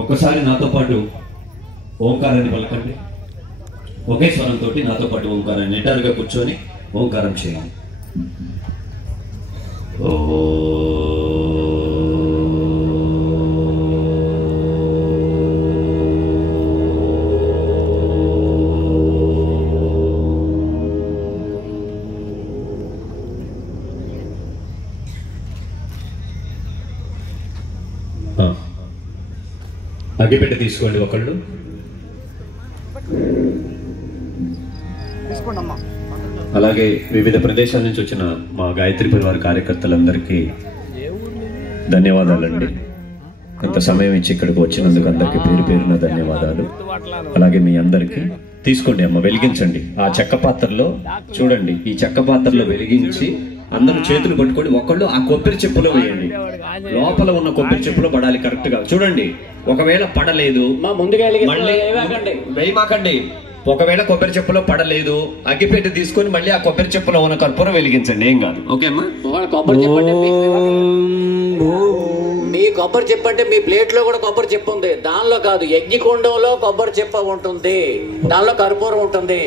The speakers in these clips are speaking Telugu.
ఒక్కసారి నాతో పాటు ఓంకారాన్ని పలకండి. ఒకే స్వరంతో నాతో పాటు ఓంకారాన్ని నిటారుగా కూర్చొని ఓంకారం చేయాలి. అగ్గిపెట్టె తీసుకోండి ఒకళ్ళు. అలాగే వివిధ ప్రదేశాల నుంచి వచ్చిన మా గాయత్రి పరివార కార్యకర్తలందరికీ ధన్యవాదాలండి. కొంత సమయం ఇచ్చి ఇక్కడికి వచ్చినందుకు అందరికీ పేరు పేరున ధన్యవాదాలు. అలాగే మీ అందరికీ తీసుకోండి అమ్మ, వెలిగించండి. ఆ చెక్క పాత్రలో చూడండి, ఈ చెక్క పాత్రలో వెలిగించి అందరూ చేతులు పట్టుకొని ఒకళ్ళు ఆ కొబ్బరి చెప్పులో వేయండి. లోపల ఉన్న కొబ్బరి చెప్పులో పడాలి కరెక్ట్ గా. చూడండి, ఒకవేళ పడలేదు మళ్ళీ వేయమాకండి. ఒకవేళ కొబ్బరి చెప్పులో పడలేదు, అగ్గిపెట్టి తీసుకొని మళ్ళీ ఆ కొబ్బరి చెప్పులో ఉన్న కర్పూరం వెలిగించండి, ఏం కాదు. ఓకే అమ్మా. మీ కొబ్బరి చెప్పు అంటే మీ ప్లేట్ లో కూడా కొబ్బరి చెప్పు ఉంది, దానిలో కాదు. యజ్ఞకుండంలో కొబ్బరి చెప్ప ఉంటుంది, దానిలో కర్పూరం ఉంటుంది.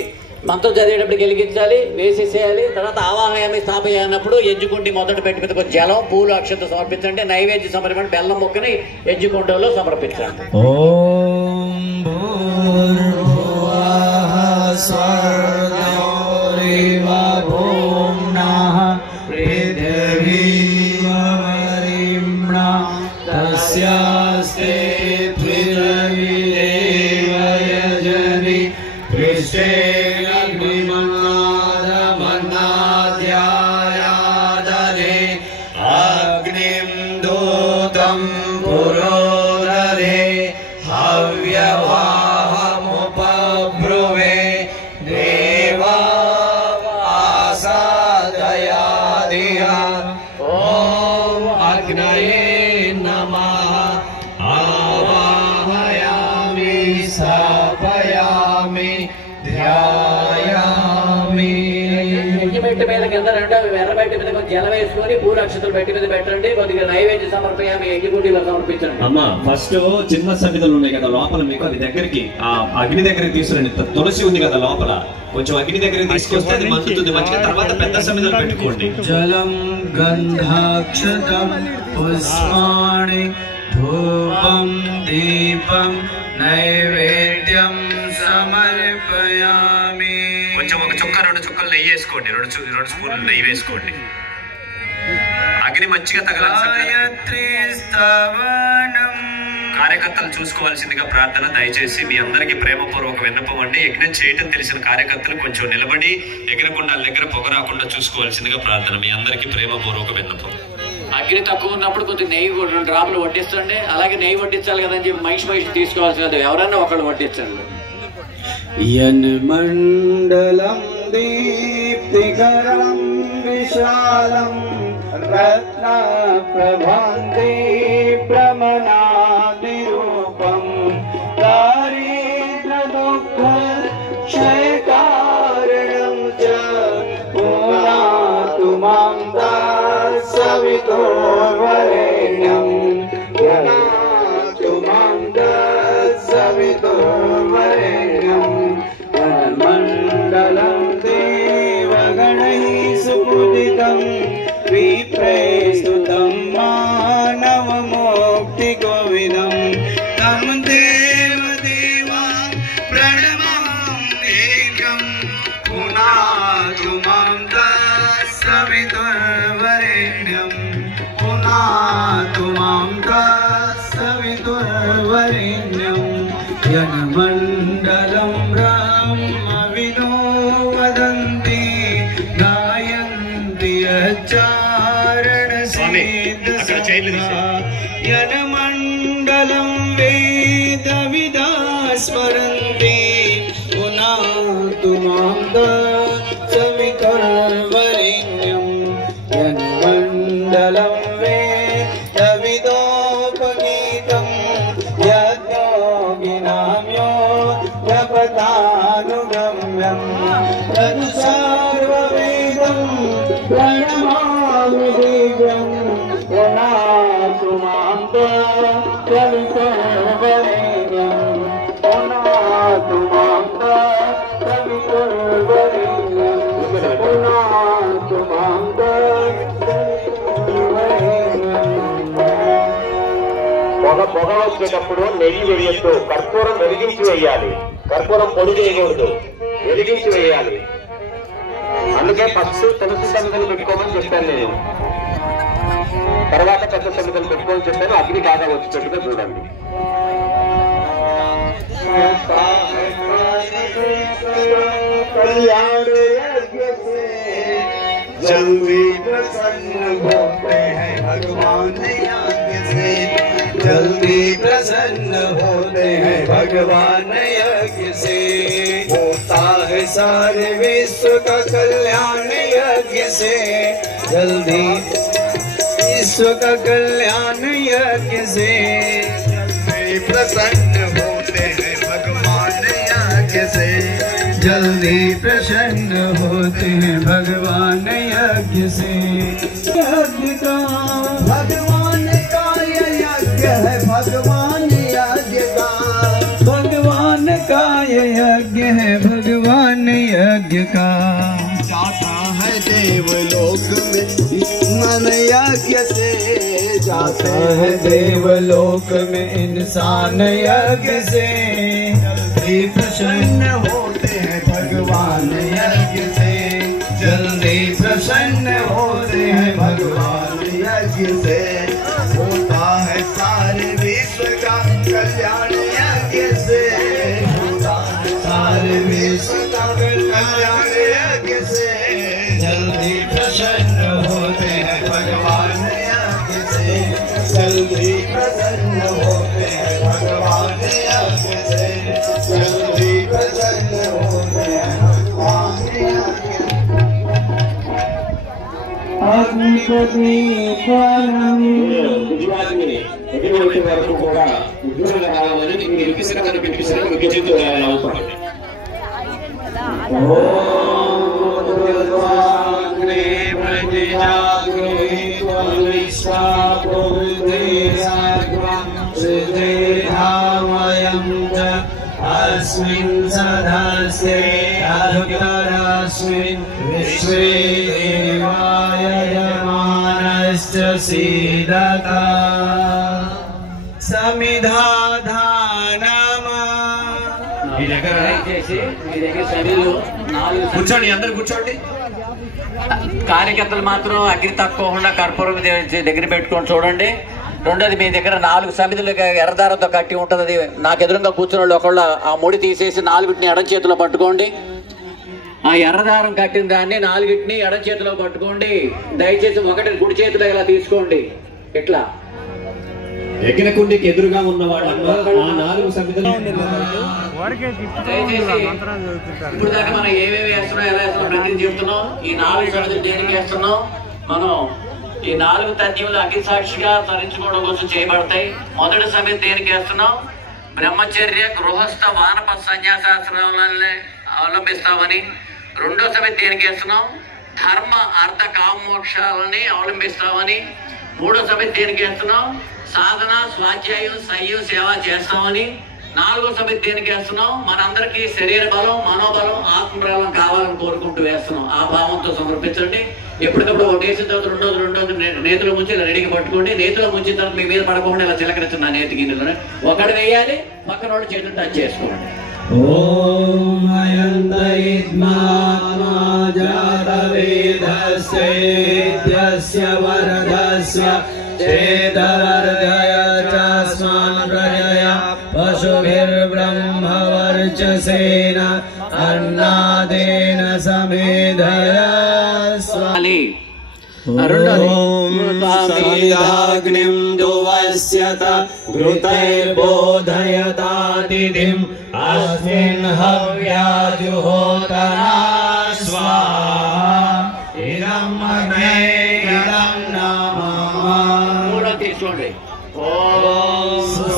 మంత్రం చదివేటప్పుడు వెలిగించాలి, వేసేసేయాలి. తర్వాత ఆవాహయామి స్థాపయానప్పుడు యజ్ఞకుండి మొదట పెట్టి జలం, పూలు, అక్షత సమర్పించండి. నైవేద్య సమర్పణ బెల్లం ముక్కని యజ్ఞకుండంలో సమర్పించండి. జలం వేసుకొని పూల అక్షతలు పెట్టి మీద పెట్టండి. కొద్దిగా నైవేద్య సమర్పయామి యజ్ఞకుండిలో సమర్పించండి. అమ్మా ఫస్ట్ చిన్న సమితులు ఉన్నాయి కదా లోపల, మీకు అది దగ్గరికి ఆ అగ్ని దగ్గరికి తీసుకురండి. తులసి ఉంది కదా లోపల, కొంచెం అగ్ని దగ్గరికి తీసుకొస్తే అది మండుతుంది మంచిగా. తర్వాత పెద్ద సమితులు పెట్టుకోండి. జలం గంధాక్షతం పుష్పాణి ధూపం దీపం నైవేద్యం సమర్పయామి. కొంచెం ఒక చుక్క 2 చుక్కలు నెయ్యి వేసుకోండి, 2 స్పూన్లు నెయ్యి వేసుకోండి. అగ్ని మంచిగా తగలాలి. కార్యకర్తలు చూసుకోవాల్సిందిగా ప్రార్థన. దయచేసి మీ అందరికీ ప్రేమపూర్వక విన్నపం అండి. యజ్ఞం చేయటం తెలిసిన కార్యకర్తలు కొంచెం నిలబడి యజ్ఞకుండాల దగ్గర పొగ రాకుండా చూసుకోవాల్సిందిగా ప్రార్థన. మీ అందరికీ ప్రేమపూర్వక విన్నపం. అగ్ని తక్కువ ఉన్నప్పుడు కొంచెం నెయ్యి 2 డ్రాపులు వడ్డిస్తండి. అలాగే నెయ్యి వడ్డించాలి కదని చెప్పి మనిషి తీసుకోవాల్సి కదా, ఎవరన్నా ఒకళ్ళు వడ్డించండి. యన్మండలం దీప్తికరం విశాలం రత్న ప్రభాంతే ప్రమనాదిరూపం దారిద్ర దుఃఖ క్షయకారణం చ పునాతు మాం దాసవితోర్వరేణ్యం పునాతు మాం దాసవితోర్వరేణ్యం. మండలం దేవగణైః సుపూజితం విప్రేస్తుతం మానవమోక్తికోవిదం తం దేవదేవా ప్రణమామ్యేకం పునాతు మాం దాసవితుర్వరేణ్యం పునాతు మాం దాసవితుర్వరేణ్యం. జనమండలం బ్రహ్మ వినో వదంతి గాయంతి అచారణ సిద్ధ యనమండలం వేద విదాస్మరంతి పునాతు మాం దాసవితుర్వరేణ్యం. యనమండలం వేద విదోపగీతం యజ్ఞోగినామ్యో జపతానుగమ్యం తదు సర్వవేదం ప్రణమామి దివ్యం పునాతు మాం పొగ వచ్చేటప్పుడు నెయ్యి వేయొద్దు, కర్పూరం వెలిగించి వేయాలి. కర్పూరం పొడి చేయకూడదు, వెలిగించి వేయాలి. అందుకే ఫస్ట్ తులసి సమిధలు పెట్టుకోమని చెప్పాను నేను, తర్వాత పెద్ద సమిధలు పెట్టుకోమని చెప్పాను. అగ్ని బాగా వచ్చేటట్టుగా చూడండి. जल्दी प्रसन्न होते हैं भगवान यज्ञ से, जल्दी प्रसन्न होते हैं भगवान यज्ञ से। होता है सारे विश्व का कल्याण यज्ञ से, जल्दी विश्व का कल्याण यज्ञ से। जल्दी प्रसन्न होते हैं भगवान यज्ञ से, जल्दी प्रसन्न होते हैं भगवान यज्ञ से। यज्ञ का भगवान का ये यज्ञ है, भगवान यज्ञ का, भगवान का ये यज्ञ है, भगवान यज्ञ का। जाता है देवलोक में मन यज्ञ से, जाता है देवलोक में इंसान यज्ञ से। जल्दी प्रसन्न होते हैं भगवान यज्ञ से, जल्दी प्रसन्न होते हैं भगवान यज्ञ से। होता है सारे विश्व का कल्याण यज्ञ से, होता है सारे विश्व का कल्याण यज्ञ से। जल्दी प्रसन्न होते हैं भगवान यज्ञ से, जल्दी प्रसन्न होते हैं भगवान यज्ञ से, जल्दी प्रसन्न होते हैं भगवान यज्ञ। గుజరాత్ని ఎటువంటి వరకు కూడా ఉద్యోగం కావాలని మీరు విసిరకను పిలిపిసిన విద్యుత్ అవసరం. अस्मिन् सदस्ये अधुकरस्मिन् विश्वे देवाय यजमानश्च सीदता समिधाधानम्। మీ దగ్గర సభ్యులు 4 కూర్చోండి, అందరు కూర్చోండి. కార్యకర్తలు మాత్రం అగ్ని తక్కువకుండా కర్పూరం దగ్గర పెట్టుకొని చూడండి. రెండోది, మీ దగ్గర 4 సమిధులుగా ఎర్రదారంతో కట్టి ఉంటుంది, అది నాకు ఎదురుగా కూర్చున్న వాళ్ళు ఒకళ్ళు ఆ ముడి తీసేసి 4ని ఎడం చేతిలో పట్టుకోండి. ఆ ఎర్రదారం కట్టిన దాన్ని 4ని ఎడం చేతిలో పట్టుకోండి. దయచేసి ఒకటి కుడి చేతిలో ఇలా తీసుకోండి. ఇట్లా యజ్ఞకుండికి ఎదురుగా ఉన్న వాళ్ళు ఆ 4 సమిధులు దయచేసి ఇప్పుడు దాకా మనం ఏమేమి వేస్తున్నాం, ఎలా వేస్తున్నాం ప్రతిదీ చెప్తున్నాం. ఈ 4 సమిధులు దేనికి వేస్తున్నాం? మనం ఈ 4 తన్యములు అగ్ని సాక్షిగా తరించుకోవడం కోసం చేయబడతాయి. మొదటి సమితి దేనికి వేస్తున్నాం? బ్రహ్మచర్య గృహస్థ వానప సన్యాసాశ్రమాలని అవలంబిస్తామని. రెండో సమితి దేనికి వేస్తున్నాం? ధర్మ అర్థ కామోక్షాలని అవలంబిస్తామని. మూడో సమితి దేనికి వేస్తున్నాం? సాధన స్వాధ్యాయం సయ్యం సేవ చేస్తామని. 4వ సమితి దేనికి వేస్తున్నాం? మనందరికీ శరీర బలం, మనోబలం, ఆత్మబలం కావాలని కోరుకుంటూ వేస్తున్నాం. ఆ భావంతో సమర్పించండి. ఎప్పటికప్పుడు ఒకటి వేసిన తర్వాత రెండోది నేతిలో ముంచి ఇలా రెడీగా పట్టుకోండి. నేతిలో ముంచిన తర్వాత మీ మీద పడకుండా ఇలా చిలకరించండి. ఆ నేతి గిన్నెలో ఒకటి వేయాలి, పక్కన వాళ్ళు చేతులు టచ్ చేసుకోండి. ఓం అయంతైత్మాత్మా జాతవేదస్య వరదస్య చేదర్దయ తస్మాన్ ప్రజయ పశుభిర్బ్రహ్మవర్చసేన అన్నాదేన సమేధయ స్వాలి. సమిధాగ్నిం దువస్యత ఘృతైర్బోధయతాతిథిం అస్మిన్ హవ్యాజుహోతనా స్వాహా ఇదం అగ్నే ఇదం నమః. తీసుకోండి.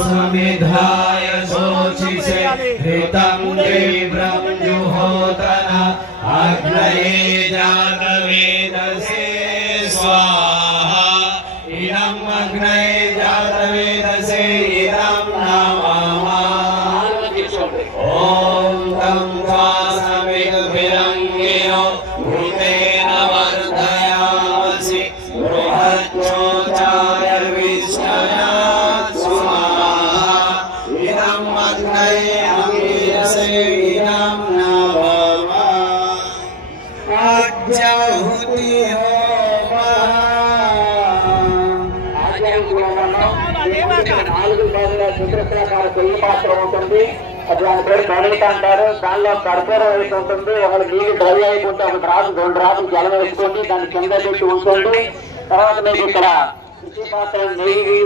సమిధాయ శోచిసే ఘృతం తీవ్రం జుహోతన అగ్నయే జాతవేదసే స్వాహా ఇదం అగ్నయే జాతవేదసే చతురస్రాకార కొయ్యి పాత్ర ఉంటుంది. దాని పేరు కణిక అంటారు. దానిలో కర్పూరం వేసి ఉంటుంది. ఒకటి నీళ్ళు డ్రై అయిపోతే ఒక డ్రాపు 2 డ్రాపులు జలం వేసుకోండి, దాన్ని కింద పెట్టి ఉంటుంది. తర్వాత మీకు ఇక్కడ పాత్ర నెయ్యి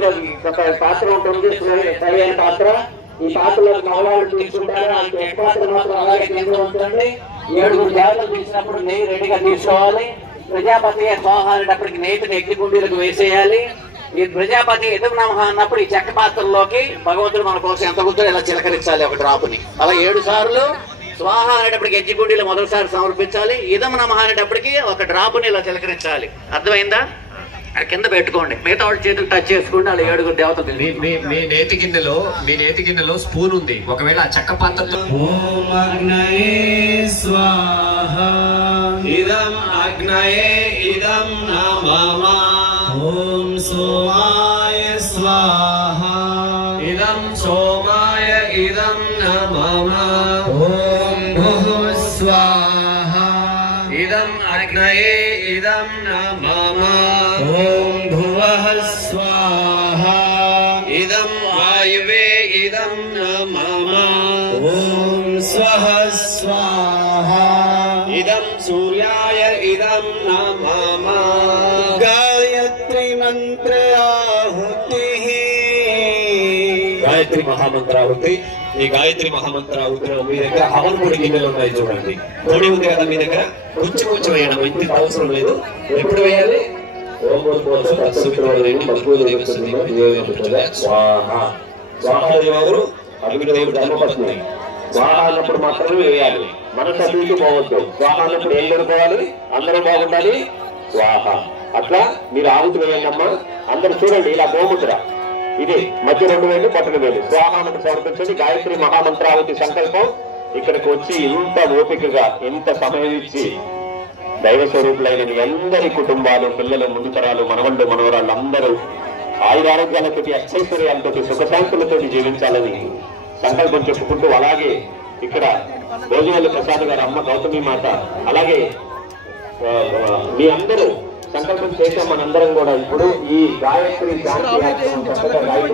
ఒక పాత్ర ఉంటుంది, ఫ్రై అయిన పాత్ర. ఈ పాత్రలో మగవాళ్ళు తీసుకుంటారు. ఆ పాత్ర మాత్రం అలాగే కింద ఉంటుంది. 7 జాతలు తీసినప్పుడు నెయ్యి రెడీగా తీసుకోవాలి. ప్రజాపతి స్వాహ అనేటప్పటికి నెయ్యిని ఎగ్గిగుండీలకు వేసేయాలి. ఈ ప్రజాపతి ఎదురు నమః అన్నప్పుడు ఈ చెక్క పాత్రలోకి భగవంతుడు మన కోసం ఎంత కూర్చొని ఇలా చిలకరించాలి ఒక డ్రాపుని. అలా 7 సార్లు స్వాహ అనేటప్పటికి ఎగ్గిగుండీలు మొదటిసారి సమర్పించాలి. ఇదం నమః అనేటప్పటికి ఒక డ్రాపుని ఇలా చిలకరించాలి. అర్థమైందా? అది కింద పెట్టుకోండి, మిగతా వాళ్ళ చేతులు టచ్ చేసుకోండి. అలా 7 దేవతలు. మీ నేతి గిన్నెలో స్పూన్ ఉంది. ఒకవేళ ఆ చెక్క పాత్రలో ఓం అగ్నయే స్వాహ ఇదం అగ్నయే ఇదం నమః. ఓం సోమాయ స్వాహ ఇదం సోమాయ ఇదం నమః. ఓం భుః స్వాహ ఇదం అగ్నయే ఇదం నమః. ఓం భువః స్వాహ ఇదం వాయువే ఇదం నమః. ఓం స్వః స్వాహ ఇదం సూర్యాయ ఇదం నమః. గాయత్రి మంత్రాహుతి. గాయత్రి మహామంత్రాహుతి. ఈ గాయత్రి మహామంత్రాహుతిలో మీ దగ్గర హవన్ పొడి గిన్నెలు ఉన్నాయి చూడండి. పొడి ఉంది కదా మీ దగ్గర, కొంచెం వేయడం, ఇంత అవసరం లేదు. ఎప్పుడు వేయాలి? స్వాహాదేవుడు అగ్నిదేవుడు ధర్మపత్ని. స్వాహ అన్నప్పుడు మాత్రమే వేయాలి, మనసు అభివృద్ధి పోవద్దు. స్వాహ అన్నప్పుడు ఏం జరుపుకోవాలి? అందరూ బాగుండాలి. స్వాహ. అట్లా మీరు ఆహుతి వేయండి అమ్మా. అందరూ చూడండి, ఇలా గోముద్ర ఇది మధ్య 2 వేలు పట్టణ వేలు స్వాహ అన్నట్టు సమర్పించండి. గాయత్రి మహామంత్రాహుతి సంకల్పం. ఇక్కడికి వచ్చి ఇంత ఓపికగా ఎంత సమయం ఇచ్చి దైవ స్వరూపులైన మీ అందరి కుటుంబాలు, పిల్లలు, ముందు తరాలు, మనవళ్ళు, మనవరాళ్ళు అందరూ ఆయురారోగ్యాలతో, అక్షైశ్వర్యాలతో, సుఖశాంతులతో జీవించాలని సంకల్పం చెప్పుకుంటూ, అలాగే ఇక్కడ భోజనాలు ప్రసాద్ గారు, అమ్మ గౌతమి మాత, అలాగే మీ అందరూ సంకల్పం చేసాం. మనందరం కూడా ఇప్పుడు ఈ గాయత్రి గాయత్రి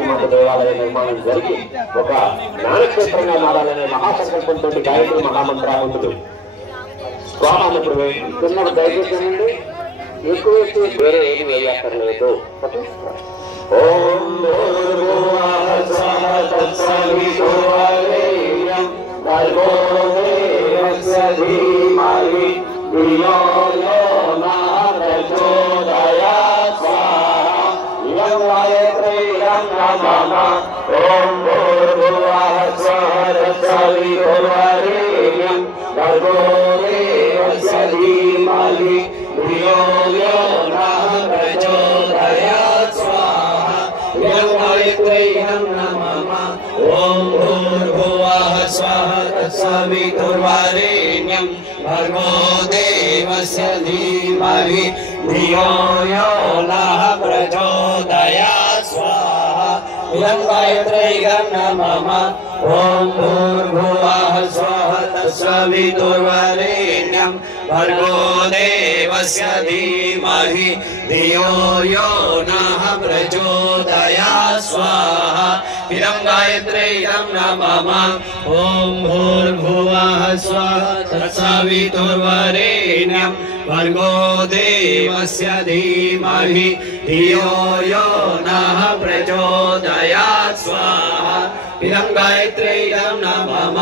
మాత దేవాలయ నిర్మాణం జరిగి ఒక జ్ఞానక్షేత్రంగా మారాలనే మహాసంకల్పంతో గాయత్రి మహామంత్రాహుతులు స్వాహాన్నప్పుడు చిన్నప్పుడు దయచేసానండి. ఎక్కువ వేరే ఏమి వేయక్కర్లేదు. ఓం ఓం భూర్భువః స్వః తత్సవితుర్వరేణ్యం భర్గో దేవస్య ధీమహి ధియో యో నః ప్రచోదయాత్. స్వాహా. ఇదం గాయత్రీగం నమః. ఓం భూర్భువః స్వః తత్సవితుర్వరేణ్యం భర్గో దేవస్య ధీమహి ధియో యో నః ప్రచోదయాత్. స్వాహా. ఇదం గాయత్రీగం నమః. ఓం భూర్భువః స్వః తత్సవితుర్వరేణ్యం భర్గో దేవస్య ధీమహి ధియో యో నః ప్రచోదయాత్. స్వాహా. ఇదం గాయత్రీగం నమః.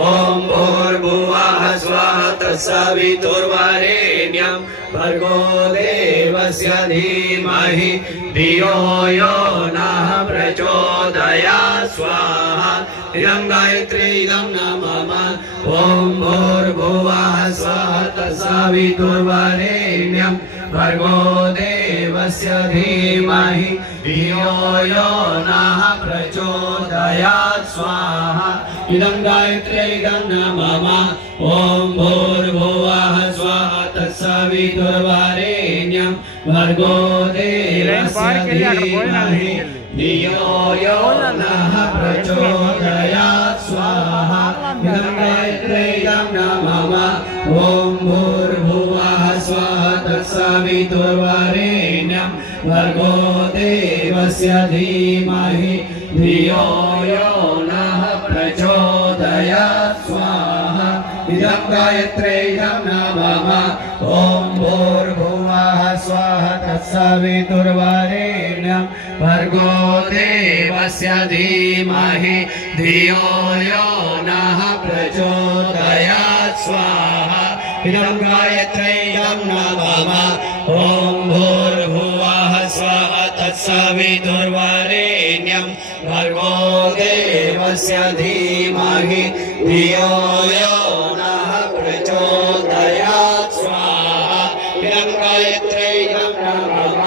ఓం భూర్భువః స్వః తత్సవితుర్వరేణ్యం భర్గో దేవస్య ధీమహి ధియో యో నః ప్రచోదయాత్. స్వాహా. ఇదం గాయత్రీగం నమః. ఓం భూర్భువః స్వః తత్సవితుర్వరేణ్యం భర్గో దేవస్య ధీమహి ధియో యో నః ప్రచోదయాత్. స్వాహా. ఇదం గాయత్రీగం నమః. ఓం భూర్భువః స్వః తత్సవితుర్వరేణ్యం భర్గో దేవస్య ధీమహి ధియో యో నః ప్రచోదయాత్. స్వాహా. ఇదం గాయత్రీగం నమః. ఓం భూర్భువః స్వః తత్సవితుర్వరేణ్యం భర్గో దేవస్య ధీమహి धियो यो नः प्रचोदयात् स्वाहा इदं गायत्रे इदं नमः ॐ भूर्भुवः स्वाहा तत्सवितुर्वरेण्यं भर्गो देवस्य धीमहि धियो यो नः प्रचोदयात् स्वाहा इदं गायत्रे इदं नमः ॐ भूर्भुवः स्वाहा तत्सवितुर्वरेण्यं भर्गो देवस्य धीमहि धियो यो नः प्रचोदयात् स्वाहा इदं गायत्रे इदं नमः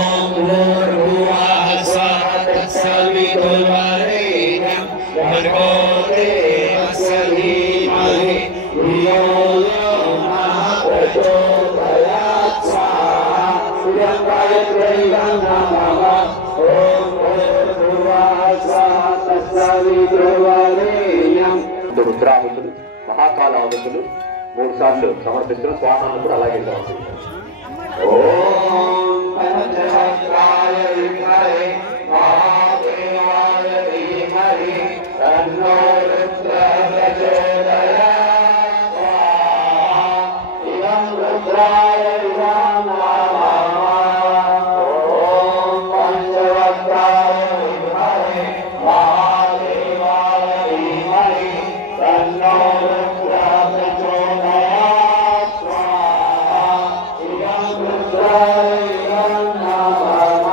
ॐ भूर्भुवः स्वाहा तत्सवितुर्वरेण्यं भर्गो देवस्य धीमहि धियो यो नः प्रचोदयात् स्वाहा इदं गायत्रे इदं नमः ॐ भूर्भुवः स्वाहा तत्सवितुर्वरेण्यं రుద్రాహుతులు మహాకాలాహుతులు 3 సార్లు సమర్పిస్తున్న స్వాహాన్ని కూడా అలాగే సమర్పించారు. ఓం పంచవక్రాయ విద్మహే మహాదేవాయ ధీమహి తన్నో రుద్రః ప్రచోదయాత్ స్వాహా ఇదం రుద్రాయ ఇదం నమః ఓం పంచవక్రాయ విద్మహే మహాదేవాయ ధీమహి తన్నో రుద్రః ప్రచోదయాత్ స్వాహా ఇదం రుద్రాయ ఇదం నమః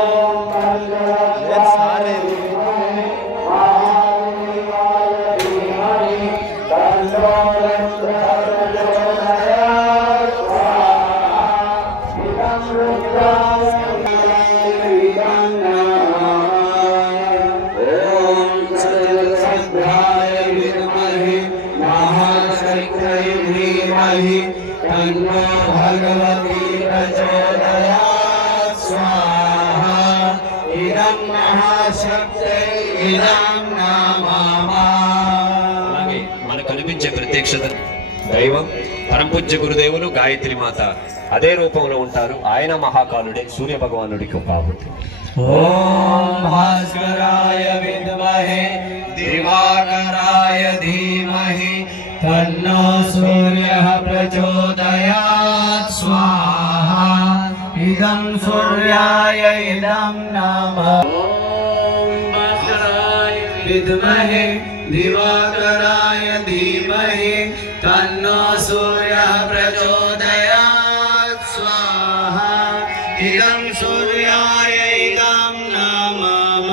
ఓం పంచవక్రాయ విద్మహే మహాదేవాయ ధీమహి తన్నో రుద్రః ప్రచోదయాత్ స్వాహా ఇదం రుద్రాయ ఇదం నమః ఓం సర్వసభ్రాయ విద్మహే మహాశక్తయే ధీమహి తన్నో భగవతి ప్రచోదయాత్ స్వాహా ఇదం మహాశక్తయే ఇదం నమః. అలాగే మనకు కనిపించే ప్రత్యక్షత దైవం పరమపూజ్య గురుదేవులు గాయత్రి మాత అదే రూపంలో ఉంటారు. ఆయన మహాకాలుడే సూర్య భగవానుడికి కాబట్టి. ఓం భాస్కరాయ విద్మహే దివాకరాయ ధీమహి తన్నో సూర్యః ప్రచోదయాత్ స్వాహా ఇదం సూర్యాయ ఇదం నమః ఓం భాస్కరాయ విద్మహే దివాకరాయ ధీమహి తన్నో సూర్యః ప్రచోదయాత్ స్వాహా ఇదం సూర్యాయ ఇదం నమః.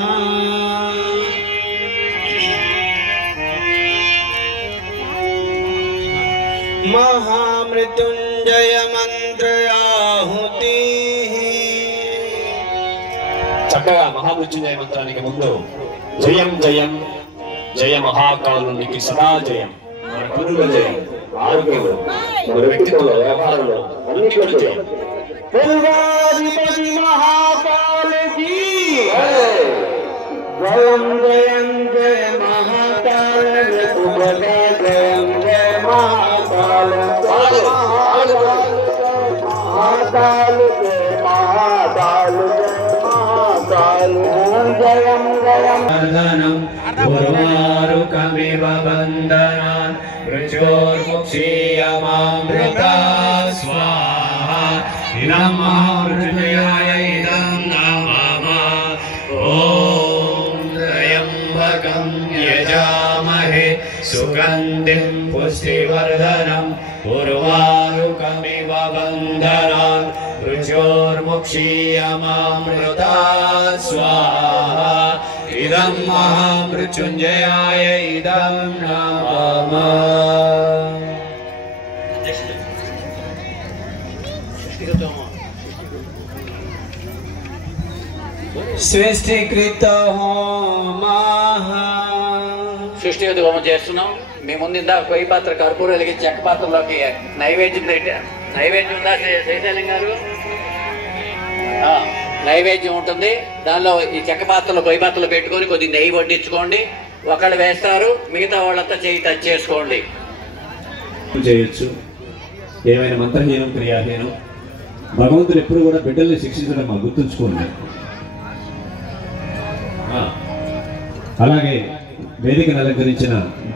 మహామృత్యుంజయ మంత్రయాహుతి చక్కగా మహామృత్యుంజయ మంత్రానికి ముందు జయం జయం జయ మహాకాలునికి సదా జయం, మన గురువుల జయం, ఆరోగ్యంలో, మన వ్యక్తిత్వంలో, వ్యాపారంలో అన్నింటిలో జయం. పూర్వాధిపతి మహాకాల కీ జయం జయం జయ మహాకాల జయం జయ మహాకాల మహాకాల మహాకాల మహాకాల జయం జయం వర్ధనం పూర్వారుకమివ బంధనాన్ మృత్యోర్ముక్షీయమామృతా స్వాహా ఇదం మహామృత్యుంజయాయ ఇదం నమః. ఓం త్రయంబకం యజామహే సుగంధిం పుష్టివర్ధనం పూర్వారుకమివ బంధనాన్ మృత్యోర్ముక్షీయమామృతా స్వాహా ఇదం మహామృత్యుంజయాయ ఇదం నమః. సృష్టికృత హోమః సృష్టి హోమం చేస్తున్నాం. మీ ముందు ఇందాక పొయ్యి పాత్ర కర్పూరం వెలిగించి చెక్క పాత్రలోకి నైవేద్యం నైవేద్యం ఉందా శ్రీశైలం గారు? నైవేద్యం ఉంటుంది. దానిలో ఈ చెక్క పాత్రలో పొయ్యి పాత్రలో పెట్టుకొని కొద్దిగా నెయ్యి వడ్డించుకోండి. ఒకళ్ళు వేస్తారు, మిగతా వాళ్ళంతా చేయి టచ్ చేసుకోండి. చేయొచ్చు. ఏమైనా మంత్రహీనం క్రియాహీనం భగవంతుడు ఎప్పుడు కూడా బిడ్డల్ని శిక్షించడం మా గుర్తుంచుకోండి. అలాగే వేదికను అలంకరించిన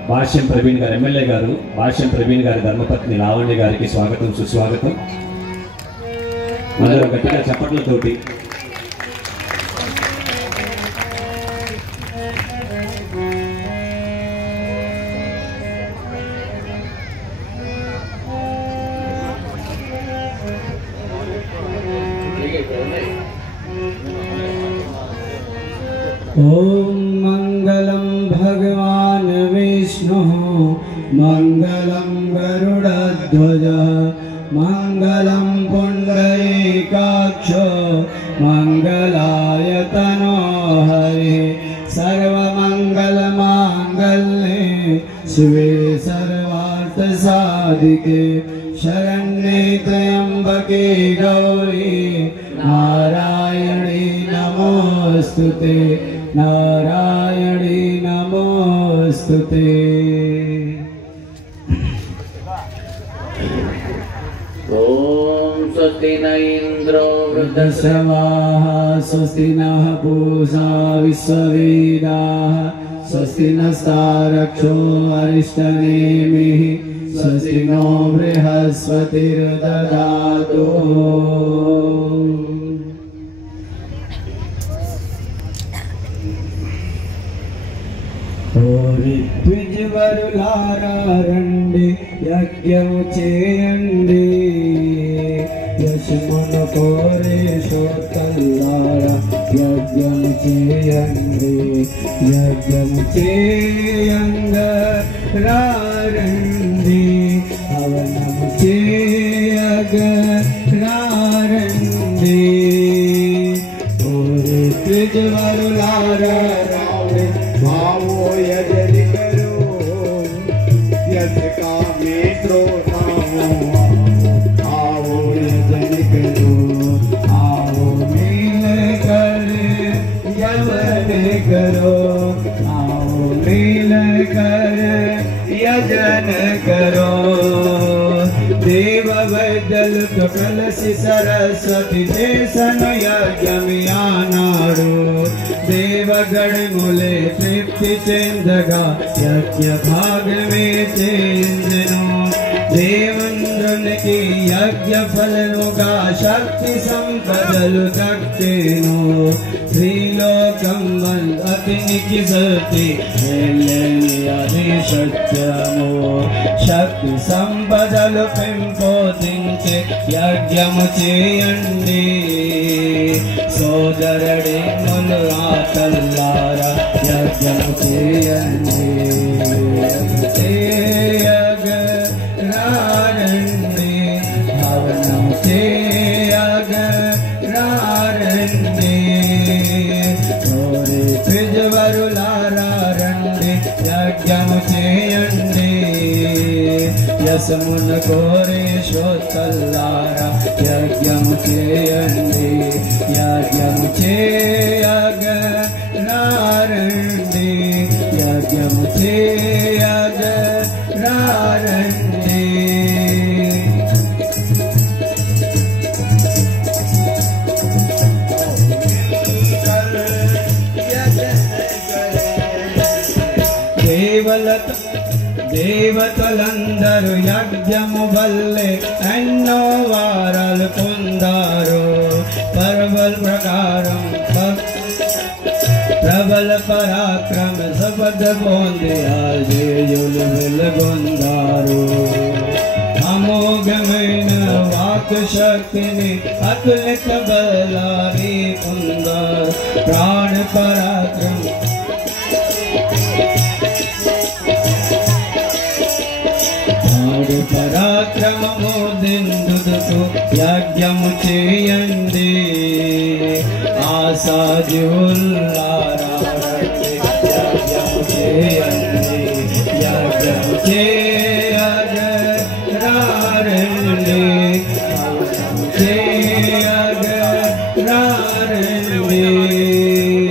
భాష్యం ప్రవీణ్ గారు, ఎమ్మెల్యే గారు భాష్యం ప్రవీణ్ గారి ధర్మపత్ని లావణ్య గారికి స్వాగతం, సుస్వాగతం. అందరూ గట్టిగా చప్పట్లతోటి ओम मंगलम भगवान विष्णु मंगलम गरुड़ध्वज मंगलम पुंडरीकाक्ष मंगलाय तनो हरे सर्वमंगल मांगल्ये शिवे सर्वार्थ साधिके शरण्ये त्र्यंबके गौरी नारायणी नमोस्तुते नारायणी नमोस्तुते. ओम स्वस्ति न इंद्रो वृद्धश्रवाः स्वस्ति नः पूषा विश्ववेदाः स्वस्ति नस्तारक्षो अरिष्टनेमिः स्वस्ति नो बृहस्पतिर्दधातु. ద్విజవరులారా రండి యజ్ఞము చేయండి యశమును కోరే శ్రోతల్లారా యజ్ఞము చేయండి యజ్ఞము చేయంగా రండి హవనము చేయగా రండి. ఓరే ద్విజవరులారా రండి भावो यजन करो यस का मित्रो नामो आओ यजन करो आओ मिल कर यजन करो आओ मिल कर यजन करो. देव वैदल तुलसी सरस्वती देशन यज्ञमियानाडु देवगण मूले तृप्ति चेंदगा यज्ञ भाग में चेंदनो देवेंद्रन की यज्ञ फलनुगा शक्ति संपदलु तक्तेनो श्रीलोकं वंदति सति हेलेनियादि सत्यमो शक्ति संपदलु పెంపొందించే యజ్ఞము చేయండి సోదరుడి మునులారా యజ్ఞము చేయండి చేయగరండి హవనము చేయగరండి. ద్విజవరులారా రండి యజ్ఞము చేయండి యశమున కోరే శ్రోతల్లారా యజ్ఞము చేయండి యజ్ఞము చేయగా రండి యజ్ఞము చేయగా రండి. దేవతలందరూ యజ్ఞము వల్లే ఎన్నో వారాలు పొందారు పర్వల ప్రకారం ప్రబల పరాక్రమ శబద పొంది ఆజేయులు వెలుగొందారు. అమోఘమైన వాక్ శక్తిని అతులిత బలారి పొందారు ప్రాణ పరాక్రమ పరాక్రమము దిందుకు యజ్ఞము చేయండి ఆశాజుల్లారా యజ్ఞము చేయండి యజ్ఞము చేయగరండి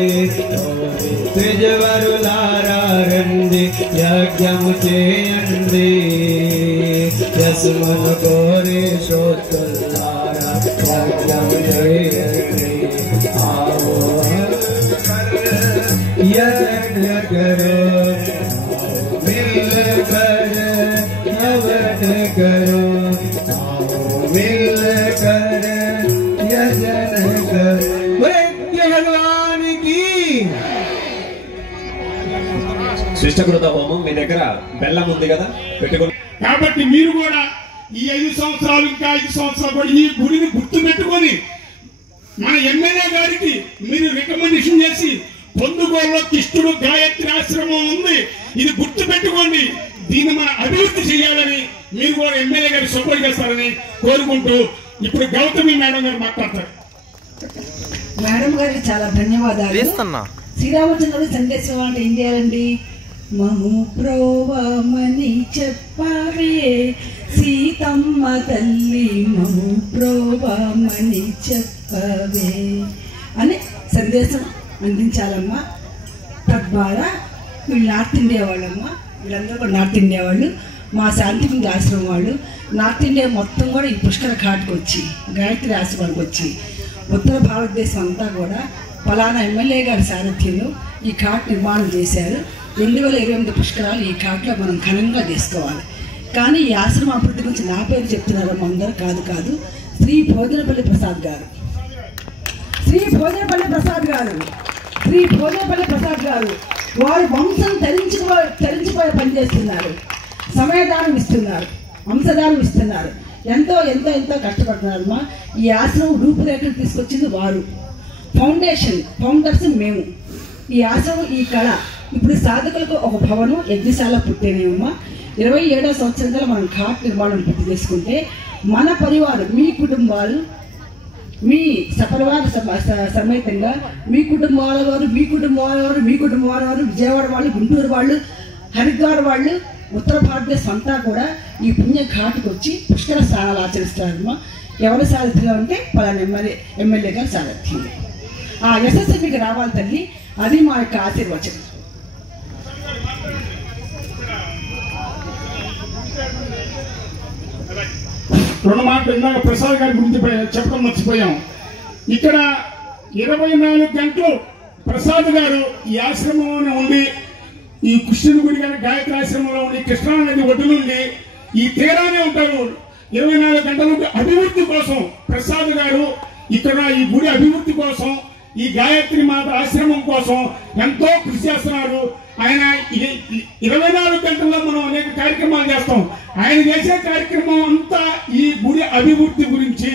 చేయగరండి. ద్విజవరులారా రండి యజ్ఞము చేయండి యశమును కోరే శ్రోతల్లారా యజ్ఞము చేయండి. ఆవో यज्ञ करो मिलकर हवन करो मिलकर यज्ञ करो भगवान की శిష్టకృత హోమం మీ దగ్గర బెల్లం ఉంది కదా పెట్టుకో. కాబట్టి మీరు కూడా ఈ 5 సంవత్సరాలు ఇంకా 5 సంవత్సరాలు కూడా ఈ గుడిని గుర్తు పెట్టుకొని మన ఎమ్మెల్యే గారికి మీరు రికమెండేషన్ చేసి పొందుగోలులో కిష్టుడు గాయత్రి ఆశ్రమం ఉంది, ఇది గుర్తు పెట్టుకోండి, దీన్ని మన అభివృద్ధి చేయాలని మీరు కూడా ఎమ్మెల్యే గారికి సపోర్ట్ చేస్తారని కోరుకుంటూ ఇప్పుడు గౌతమి మేడం గారు మాట్లాడతారు. మేడం గారికి చాలా ధన్యవాదాలు. శ్రీరామచంద్రుడి సందేశం అంటే ఏం చేయాలండి? మము ప్రోవమని చెప్పవే సీతమ్మ తల్లి, మము ప్రోవమని చెప్పవే అని సందేశం అందించాలమ్మా. తద్వారా వీళ్ళు నార్త్ ఇండియా వాళ్ళమ్మా, వీళ్ళందరూ కూడా నార్త్ ఇండియా వాళ్ళు, మా శాంతిపుంజ ఆశ్రమం వాళ్ళు. నార్త్ ఇండియా మొత్తం కూడా ఈ పుష్కర ఘాట్కి వచ్చి గాయత్రి ఆశ్రమానికి వచ్చి ఉత్తర భారతదేశం అంతా కూడా ఫలానా ఎమ్మెల్యే గారి సారథ్యంలో ఈ ఘాట్ నిర్మాణం చేశారు. 2028 పుష్కరాలు ఈ ఘాట్లో మనం ఘనంగా చేసుకోవాలి. కానీ ఈ ఆశ్రమ అభివృద్ధి గురించి నా పేరు చెప్తున్నారు అందరూ కాదు. శ్రీ భోజనపల్లి ప్రసాద్ గారు వారి వంశం తరించిపోయే పనిచేస్తున్నారు. సమయదానం ఇస్తున్నారు, వంశదానం ఇస్తున్నారు, ఎంతో కష్టపడుతున్నారమ్మా. ఈ ఆశ్రమం రూపురేఖలు తీసుకొచ్చింది వారు. ఫౌండర్స్ మేము. ఈ ఆశ్రమం ఈ కళ ఇప్పుడు సాధకులకు ఒక భవనం యజ్ఞశాల పుట్టేనేమమ్మా. 27వ సంవత్సరంలో మనం ఘాట్ నిర్మాణం పూర్తి చేసుకుంటే మన పరివారం, మీ కుటుంబాలు, మీ సపరివార సమేతంగా మీ కుటుంబాల వారు, విజయవాడ వాళ్ళు, గుంటూరు వాళ్ళు, హరిద్వార్ వాళ్ళు, ఉత్తర భారతదేశం అంతా కూడా ఈ పుణ్య ఘాటుకు వచ్చి పుష్కర స్నానాలు ఆచరిస్తారమ్మా. ఎవరి సారథ్యంలో అంటే పలానా ఎమ్మెల్యే గారి సారథ్యంలో. ఆ యశస్సు మీకు రావాలి తల్లి, అది మా యొక్క ఆశీర్వచనం. రెండు మాటలు ఇందాక ప్రసాద్ గారి గురించి చెప్పడం మర్చిపోయాం. ఇక్కడ 24 గంటలు ప్రసాద్ గారు ఈ ఆశ్రమంలోనే ఉండి, ఈ కృష్ణుడి గుడి గారి గాయత్రి ఆశ్రమంలో ఉండి, కృష్ణా నది ఒడ్డు నుండి ఈ తీరానే ఉంటారు. 24 గంటల అభివృద్ధి కోసం ప్రసాద్ గారు ఇక్కడ ఈ గుడి అభివృద్ధి కోసం, ఈ గాయత్రి మాత ఆశ్రమం కోసం ఎంతో కృషి చేస్తున్నారు. ఆయన 24 గంటల్లో మనం అనేక కార్యక్రమాలు చేస్తాం. ఆయన చేసే కార్యక్రమం అంతా ఈ గుడి అభివృద్ధి గురించి.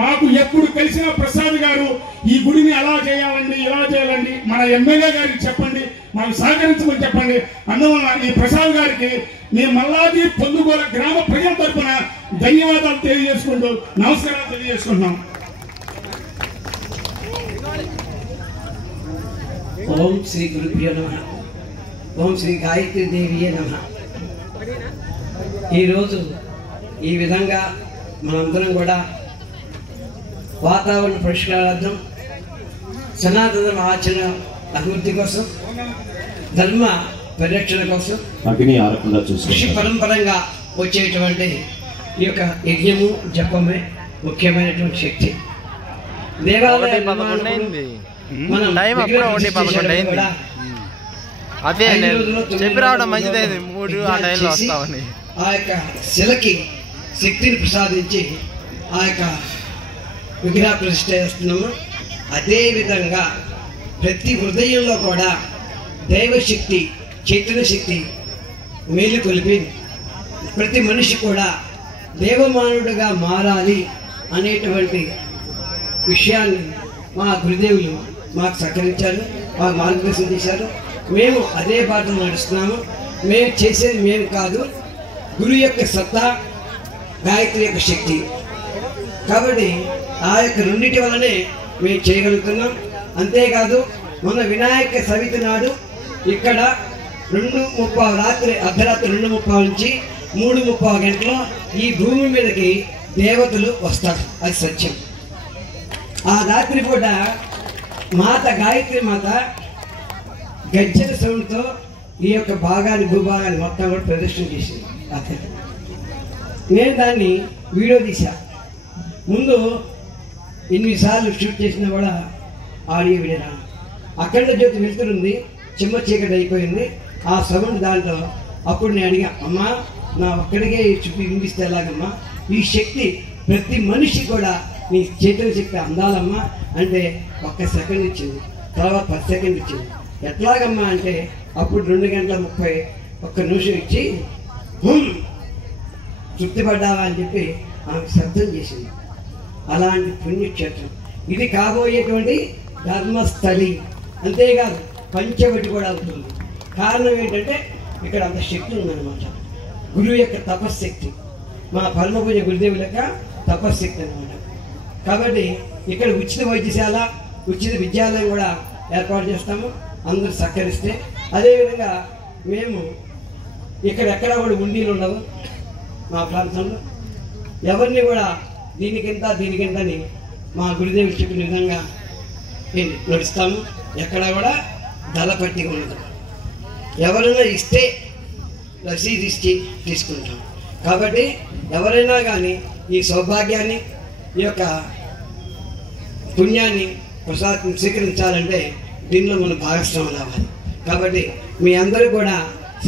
మాకు ఎప్పుడు కలిసిన ప్రసాద్ గారు ఈ గుడిని ఎలా చేయాలండి, ఇలా చేయాలండి, మన ఎమ్మెల్యే గారికి చెప్పండి, మనకు సహకరించమని చెప్పండి. అందువల్ల ఈ ప్రసాద్ గారికి మేము మల్లాది పొందుగోల గ్రామ ప్రజల తరఫున ధన్యవాదాలు తెలియజేసుకుంటూ నమస్కారాలు తెలియజేసుకుంటున్నాం. ఓం శ్రీ గురుభ్యో నమః. ఓం శ్రీ గాయత్రి దేవియే నమః. ఈరోజు ఈ విధంగా మనందరం కూడా వాతావరణ పరిష్కారార్థం, సనాతన ఆచరణ అభివృద్ధి కోసం, ధర్మ పరిరక్షణ కోసం కృషి పరంపరంగా వచ్చేటువంటి ఈ యొక్క యజ్ఞము జపమే ముఖ్యమైనటువంటి శక్తి. దేవాలయ మనం అదే చెప్పి రావడం మంచిదైంది. 3 ఆ టైంలో వస్తామని ఆ యొక్క శిలకి శక్తిని ప్రసాదించి ఆ యొక్క విగ్రహ ప్రతిష్ఠ చేస్తున్నాము. అదేవిధంగా ప్రతి హృదయంలో కూడా దైవశక్తి, చైతన్య శక్తి మేలుకొలిపి ప్రతి మనిషి కూడా దేవమానుడుగా మారాలి అనేటువంటి విషయాన్ని మా గురుదేవులు మాకు సహకరించారు, మాకు మార్గదర్శనం చేశారు. మేము అదే బాటలో నడుస్తున్నాము. మేము చేసేది మేము కాదు, గురు యొక్క సత్తా, గాయత్రి యొక్క శక్తి. కాబట్టి ఆ యొక్క రెండింటి వల్లనే మేము చేయగలుగుతున్నాం. అంతేకాదు మొన్న వినాయక చవితి నాడు ఇక్కడ 2:30 రాత్రి, అర్ధరాత్రి 2:30 నుంచి 3:30 గంటలో ఈ భూమి మీదకి దేవతలు వస్తారు. అది సత్యం. ఆ రాత్రి పూట మాత గాయత్రి మాత గజ్జల సౌండ్తో ఈ యొక్క భాగాన్ని, భూభాగాన్ని మొత్తం కూడా ప్రదర్శన చేసింది. నేను దాన్ని వీడియో తీసా. ముందు ఎన్నిసార్లు షూట్ చేసినా కూడా ఆడియో వీడియో. అఖండ జ్యోతి వెళ్తుంది, చిమ్మ చీకటి అయిపోయింది. ఆ సౌండ్ దాంట్లో అప్పుడు నేను అడిగా, అమ్మా నా ఒక్కడికే వినిపిస్తే ఎలాగమ్మా, ఈ శక్తి ప్రతి మనిషి కూడా నీ చేతులు శక్తి అందాలమ్మా అంటే 1 సెకండ్ ఇచ్చింది, తర్వాత 10 సెకండ్ ఇచ్చింది. ఎట్లాగమ్మా అంటే అప్పుడు 2:31 ఇచ్చి తృప్తిపడ్డావా అని చెప్పి ఆమె శబ్దం చేసింది. అలాంటి పుణ్యక్షేత్రం ఇది కాబోయేటువంటి ధర్మస్థలి. అంతేకాదు పంచవటి కూడా అవుతుంది. కారణం ఏంటంటే ఇక్కడ అంత శక్తి ఉందన్నమాట. గురువు యొక్క తపశ్శక్తి, మా పరమపూజ గురుదేవుల యొక్క తపశ్శక్తి అన్నమాట. కాబట్టి ఇక్కడ ఉచిత వైద్యశాల, ఉచిత విద్యాలయం కూడా ఏర్పాటు చేస్తాము అందరూ సహకరిస్తే. అదేవిధంగా మేము ఇక్కడ ఎక్కడా కూడా ఉండీలు ఉండవు మా ప్రాంతంలో. ఎవరిని కూడా దీనికింత అని మా గురుదేవులు చెప్పిన విధంగా నడుస్తాము. ఎక్కడా కూడా ధర పట్టి ఉండదు. ఎవరైనా ఇస్తే రసీదు ఇచ్చి తీసుకుంటాం. కాబట్టి ఎవరైనా కానీ ఈ సౌభాగ్యాన్ని, ఈ యొక్క పుణ్యాన్ని ప్రసాదం స్వీకరించాలంటే దీనిలో మనం భాగస్వాములు అవ్వాలి. కాబట్టి మీ అందరూ కూడా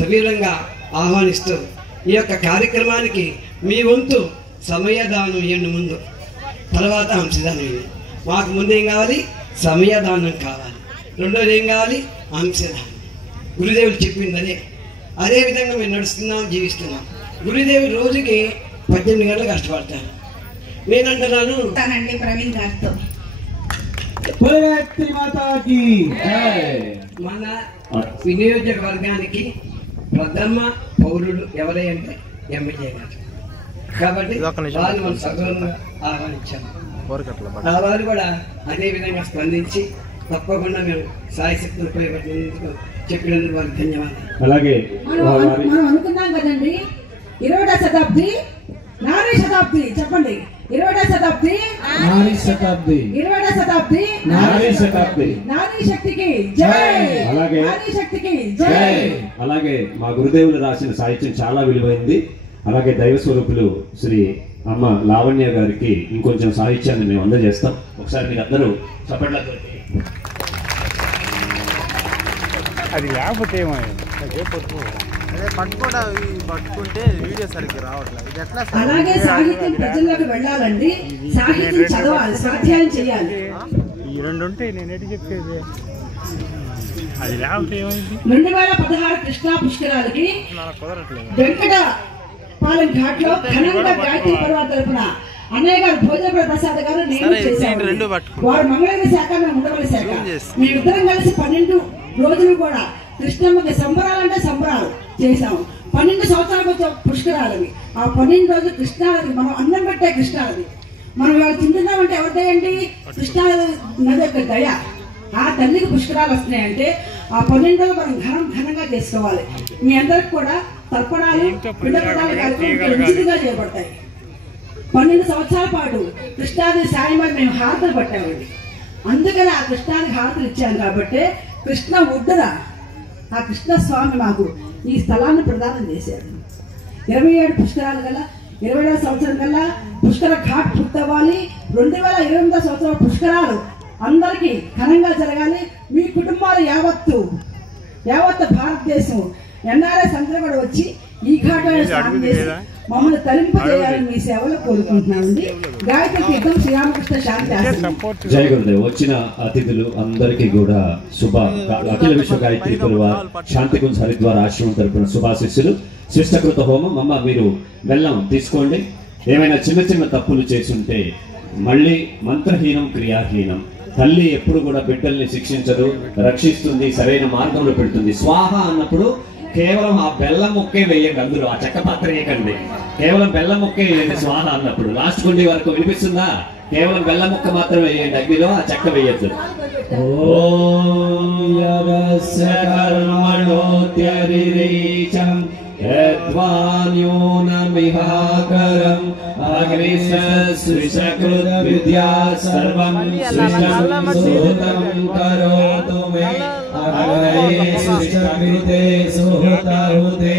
సవీరంగా ఆహ్వానిస్తూ ఈ యొక్క కార్యక్రమానికి మీ వంతు సమయదానం ఇవ్వండి. ముందు తర్వాత అంశదానం ఇవ్వండి. మాకు ముందు ఏం కావాలి? సమయదానం కావాలి. రెండోది ఏం కావాలి? అంశదానం. గురుదేవులు చెప్పింది అదేవిధంగా మేము నడుస్తున్నాం, జీవిస్తున్నాం. గురుదేవులు రోజుకి 18 గంటలు కష్టపడతారు. నేనంటున్నాను ప్రవీణ్ గారితో మన వినియోజకవర్గానికి ప్రథమ పౌరుడు ఎవరై అంటే ఎమ్మెల్యే గారు. కాబట్టి వారు మనం సగౌరవంగా ఆహ్వానించాము. ఆ వారు కూడా అదే విధంగా స్పందించి తప్పకుండా మేము సాయశక్తులు ఉపయోగపడినందుకు చెప్పినందుకు వారికి ధన్యవాదాలు. అలాగే మనం అనుకున్నాం కదండి 20వ శతాబ్ది నారీ శతాబ్ది. చెప్పండి 20వ శతాబ్ది నారీ శతాబ్ది, 20వ శతాబ్ది నారీ శతాబ్ది. నారీ శక్తికి జై, అలాగే నారీ శక్తికి జై. అలాగే మా గురుదేవులు రాసిన సాహిత్యం చాలా విలువైంది. అలాగే దైవ స్వరూపులు శ్రీ అమ్మ లావణ్య గారికి ఇంకొంచెం సాహిత్యాన్ని మేము అందజేస్తాం. ఒకసారి మీరు అందరూ చప్పట్లతో అది లేకపోతే పట్టుకుంటే వీడియో సరిగ్గా రావట్లేదు. అలాగే సాహిత్యం ప్రజల్లోకి వెళ్ళాలండి. సాహిత్యం చదవాలి, స్వాధ్యాయం చేయాలి. ఈ రెండు ఉంటే నేను ఎటు చెప్పేది. అది లేకపోతే ఏమైంది? 2016 కృష్ణా పుష్కరాలకి వెంకటపాలెం ఘాట్ లో ఘనంగా గాయత్రి పరివార్ తరపున అన్నయ్య గారు భోజన ప్రసాద్ గారు నేను చేశాను. వారు మంగళగిరి శాఖ, మేము ఉండవల్లి శాఖ. మేమిద్దరం కలిసి 12 రోజులు కూడా కృష్ణమ్మకి సంబరాలంటే సంబరాలు చేశాము. 12 సంవత్సరాలకు వచ్చే పుష్కరాలవి. ఆ 12 రోజులు కృష్ణానది మనం అన్నం పెట్టే కృష్ణానది. మనం ఇవాళ తింటున్నామంటే ఎవరిదయండి? కృష్ణానది నది యొక్క దయ. ఆ తల్లికి పుష్కరాలు వస్తున్నాయంటే ఆ 12 రోజులు మనం ఘనంగా చేసుకోవాలి. మీ అందరికి కూడా తర్పణాలు, పిండపడాలు కార్యక్రమం ఉచితంగా చేయబడతాయి. 12 సంవత్సరాల పాటు కృష్ణానది సాయంగా మేము హారతలు పట్టామండి. అందుకని ఆ కృష్ణానికి హారతలు ఇచ్చాను. కాబట్టి కృష్ణ ఒడ్డున ఆ కృష్ణ స్వామి మాకు ఈ స్థలాన్ని ప్రదానం చేశారు. 27 పుష్కరాలు గల 20వ సంవత్సరం కల్లా పుష్కర ఘాట్ పూర్తవ్వాలి. 2028వ సంవత్సరం పుష్కరాలు అందరికీ ఘనంగా జరగాలి. మీ కుటుంబాలు యావత్తు భారతదేశం ఎన్ఆర్ఎస్ అందరూ కూడా వచ్చి ఈ ఘాట్ స్నానం చేసి మమ్మల్ని తరింపజేయాలని మీ సేవలు కోరుకుంటున్నామండి. గాయత్రి తీర్థం శ్రీరామకృష్ణ శాంతి ఆశ్రమం. జై గురుదేవ్. వచ్చిన అతిథులు అందరికీ కూడా అఖిల విశ్వ గాయత్రి పరివార్ శాంతికుంజ్ హరిద్వార్ ఆశ్రమం తరపున శుభాశిస్సులు. శిష్టకృత హోమం. అమ్మ మీరు బెల్లం తీసుకోండి. ఏమైనా చిన్న తప్పులు చేసుంటే మళ్ళీ మంత్రహీనం క్రియాహీనం. తల్లి ఎప్పుడు కూడా బిడ్డల్ని శిక్షించదు, రక్షిస్తుంది, సరైన మార్గంలో పెడుతుంది. స్వాహ అన్నప్పుడు కేవలం ఆ బెల్లం ముక్కే వేయండి. అందులో ఆ చెక్క పాత్ర వేయకండి. కేవలం బెల్లం ముక్కే వేయండి. స్వాహ అన్నప్పుడు లాస్ట్ కొండి వరకు వినిపిస్తుందా? కేవలం బెల్లం ముక్క మాత్రం వేయండి. అగ్నిలో ఆ చెక్క వేయద్దు. యద్వాన్యోనమిహాకరం అగ్నిస్విషకృత విద్యా సర్వం సృష్టం సోతం కరోతు మే అగ్నయే సృష్టకృతే సోతహుతే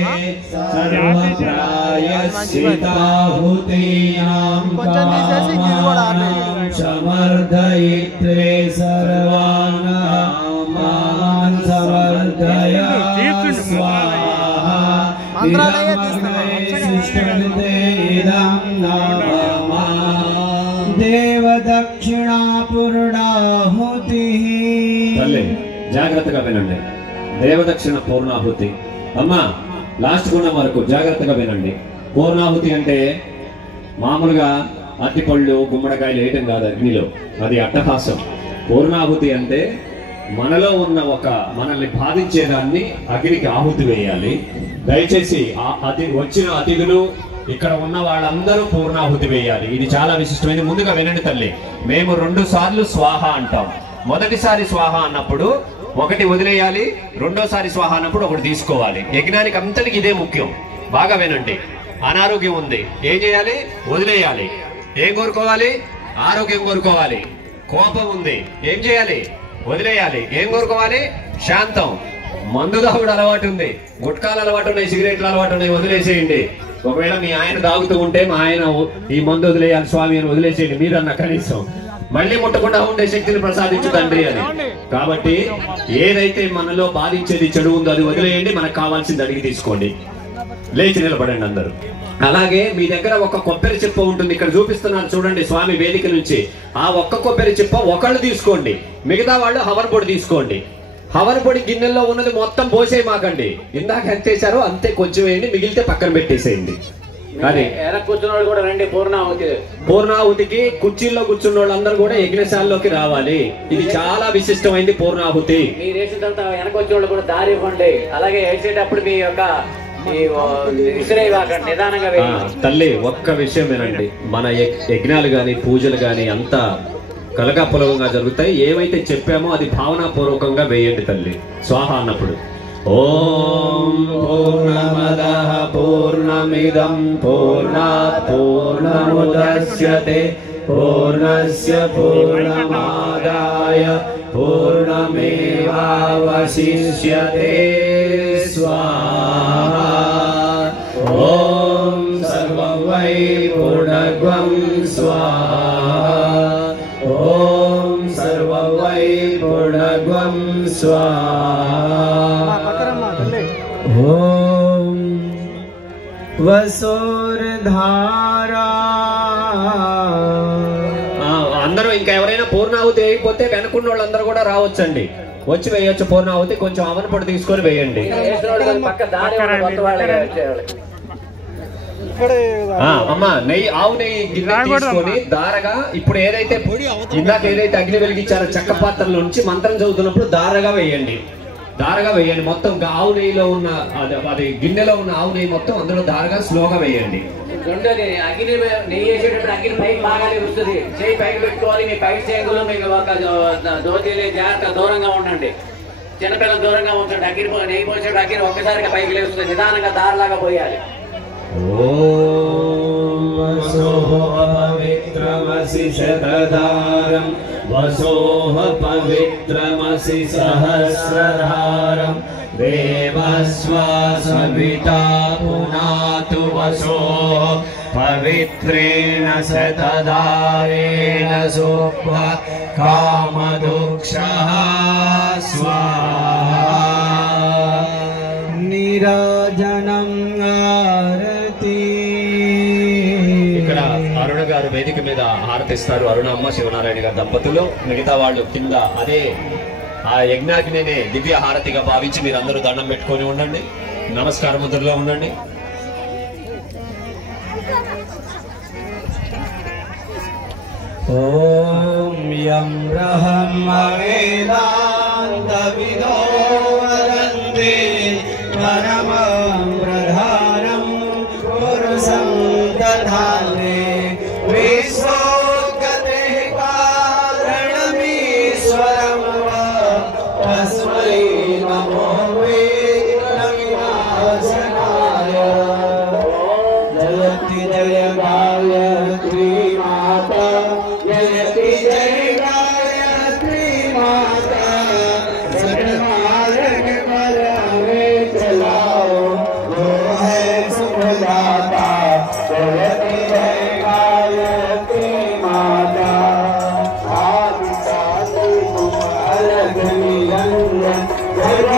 సర్వప్రాయశ్చితాహుతీనాం కామానాం సమర్దయిత్రే సర్వాణాం మాం సమర్ద దేవదక్షిణా పూర్ణాహుతి. తల్లి జాగ్రత్తగా వినండి. దేవదక్షిణ పూర్ణాహుతి. అమ్మా లాస్ట్ గుణం వరకు జాగ్రత్తగా వినండి. పూర్ణాహుతి అంటే మామూలుగా అరటిపళ్ళు గుమ్మడికాయలు వేయటం కాదు అగ్నిలో, అది అట్టహాసం. పూర్ణాహుతి అంటే మనలో ఉన్న మనల్ని బాధించేదాన్ని అగ్నికి ఆహుతి వేయాలి. దయచేసి వచ్చిన అతిథులు ఇక్కడ ఉన్న వాళ్ళందరూ పూర్ణాహుతి వేయాలి. ఇది చాలా విశిష్టమైనది. ముందుగా వినండి తల్లి, మేము 2 సార్లు స్వాహ అంటాం. మొదటిసారి స్వాహ అన్నప్పుడు ఒకటి వదిలేయాలి, రెండోసారి స్వాహ అన్నప్పుడు ఒకటి తీసుకోవాలి. యజ్ఞానికి అంతటికి ఇదే ముఖ్యం. బాగా వినండి. అనారోగ్యం ఉంది, ఏం చేయాలి? వదిలేయాలి. ఏం కోరుకోవాలి? ఆరోగ్యం కోరుకోవాలి. కోపం ఉంది, ఏం చేయాలి? వదిలేయాలి. ఏం కోరుకోవాలి? శాంతం. మందు తాగుడు అలవాటు ఉంది, గుట్కాలు అలవాటు ఉన్నాయి, సిగరెట్లు అలవాటు ఉన్నాయి, వదిలేసేయండి. ఒకవేళ మీ ఆయన తాగుతూ ఉంటే మా ఆయన ఈ మందు వదిలేయాలి స్వామి అని వదిలేసేయండి మీరన్నా కనీసం. మళ్ళీ ముట్టకుండా ఉండే శక్తిని ప్రసాదించు తండ్రి అని. కాబట్టి ఏదైతే మనలో బాధించేది చెడు ఉందో అది వదిలేయండి, మనకు కావాల్సింది అడిగి తీసుకోండి. లేచి నిలబడండి అందరూ. అలాగే మీ దగ్గర ఒక కొబ్బరి చిప్ప ఉంటుంది, ఇక్కడ చూపిస్తున్నాను చూడండి స్వామి వేదిక నుంచి. ఆ ఒక్క కొబ్బరి చిప్ప ఒకళ్ళు తీసుకోండి, మిగతా వాళ్ళు హవన్ పొడి తీసుకోండి. హవన్ పొడి గిన్నెల్లో ఉన్నది మొత్తం పోసేయమాకండి. ఇందాక ఎంత వేసారో అంతే కొంచెం వేయండి, మిగిలితే పక్కన పెట్టేసేయండి. అది కూర్చున్న వాళ్ళు కూడా రండి. పూర్ణాహుతికి కుర్చీల్లో కూర్చున్న వాళ్ళందరూ కూడా యజ్ఞశాలలోకి రావాలి. ఇది చాలా విశిష్టమైంది పూర్ణాహుతి. మీరు వేసిన తర్వాత వెనక వచ్చిన వాళ్ళు కూడా దారి ఇవ్వండి. అలాగే వేసేటప్పుడు మీ యొక్క నిదానంగా తల్లి ఒక్క విషయం వినండి. మన యజ్ఞాలు గాని పూజలు గాని అంతా కలగాపులగంగా జరుగుతాయి. ఏమైతే చెప్పామో అది భావనాపూర్వకంగా వేయండి తల్లి స్వాహ అన్నప్పుడు. ఓం పూర్ణమదః పూర్ణమిదం పూర్ణాత్ పూర్ణముదచ్యతే పూర్ణస్య పూర్ణమాదాయ పూర్ణమేవావశిష్యతే. స్వాహా. ఓం సర్వం వై పూర్ణగ్వం స్వాహా. ఓం సర్వం వై పూర్ణగ్వం స్వాహా. ఓం వసోర్ధారా. అందరూ ఇంకా ఎవరైనా పూర్ణాహుతి వేయకపోతే వెనుకున్న వాళ్ళందరూ కూడా రావచ్చండి, వచ్చి వేయొచ్చు పూర్ణాహుతి. కొంచెం అవన పొడి తీసుకొని వేయండి. అమ్మా నెయ్యి, ఆవు నెయ్యి గిన్నె తీసుకొని దారగా ఇప్పుడు ఏదైతే ఇందాక ఏదైతే అగ్ని వెలిగించారో చెక్క పాత్రల నుంచి మంత్రం చదువుతున్నప్పుడు దారగా వేయండి. దారగా వేయండి మొత్తం. ఆవు నెయ్యిలో ఉన్న అది గిన్నెలో ఉన్న ఆవు నెయ్యి మొత్తం అందులో దారగా స్లోగా వేయండి. రెండోది అగ్ని నెయ్యి వేసేటప్పుడు అగ్ని పైకి బాగానే వస్తుంది. చేయి పైకి పెట్టుకోవాలి. మీ పైకి చేతులు మీకు ఒక దోతీలు జాగ్రత్త దూరంగా ఉండండి. చిన్నపిల్లలు దూరంగా ఉంచండి. అగ్ని నెయ్యి పోసేటప్పుడు అగ్ని ఒక్కసారిగా పైకి లేస్తుంది. నిదానంగా దారిలాగా పోయాలి. ఓం వసోః పవిత్రమసి శతధారం వసోః పవిత్రమసి సహస్రధారం దేవస్వాసవితా పునాతు వసోః పవిత్రేణ శతధారేణ శోభ కామదుక్షః స్వాహా. నీరాజనం ఇక్కడ అరుణ గారు వేదిక మీద హారతిస్తారు. అరుణ అమ్మ శివనారాయణ గారు దంపతులు. మిగతా వాళ్ళు కింద అదే ఆ యజ్ఞాగ్నినే దివ్య హారతిగా భావించి మీరందరూ దండం పెట్టుకొని ఉండండి. నమస్కార ముద్రలో ఉండండి. ఓం యం బ్రహ్మ వేదాంత విదో వదంతే పరమం ప్రధానం పురుషం దధానే విశ్వోగతే కారణమీశ్వరం తస్మై నమో విఘ్నవినాశనాయ. జయతి జయ గాయత్రీ మాతా, జయతి జయ గాయత్రీ మాతా. सतमार्ग पर हमें चलाओ, वो है सुखदाता. जयति जय गायत्री माता. आदि साधु अलग निरंजन जय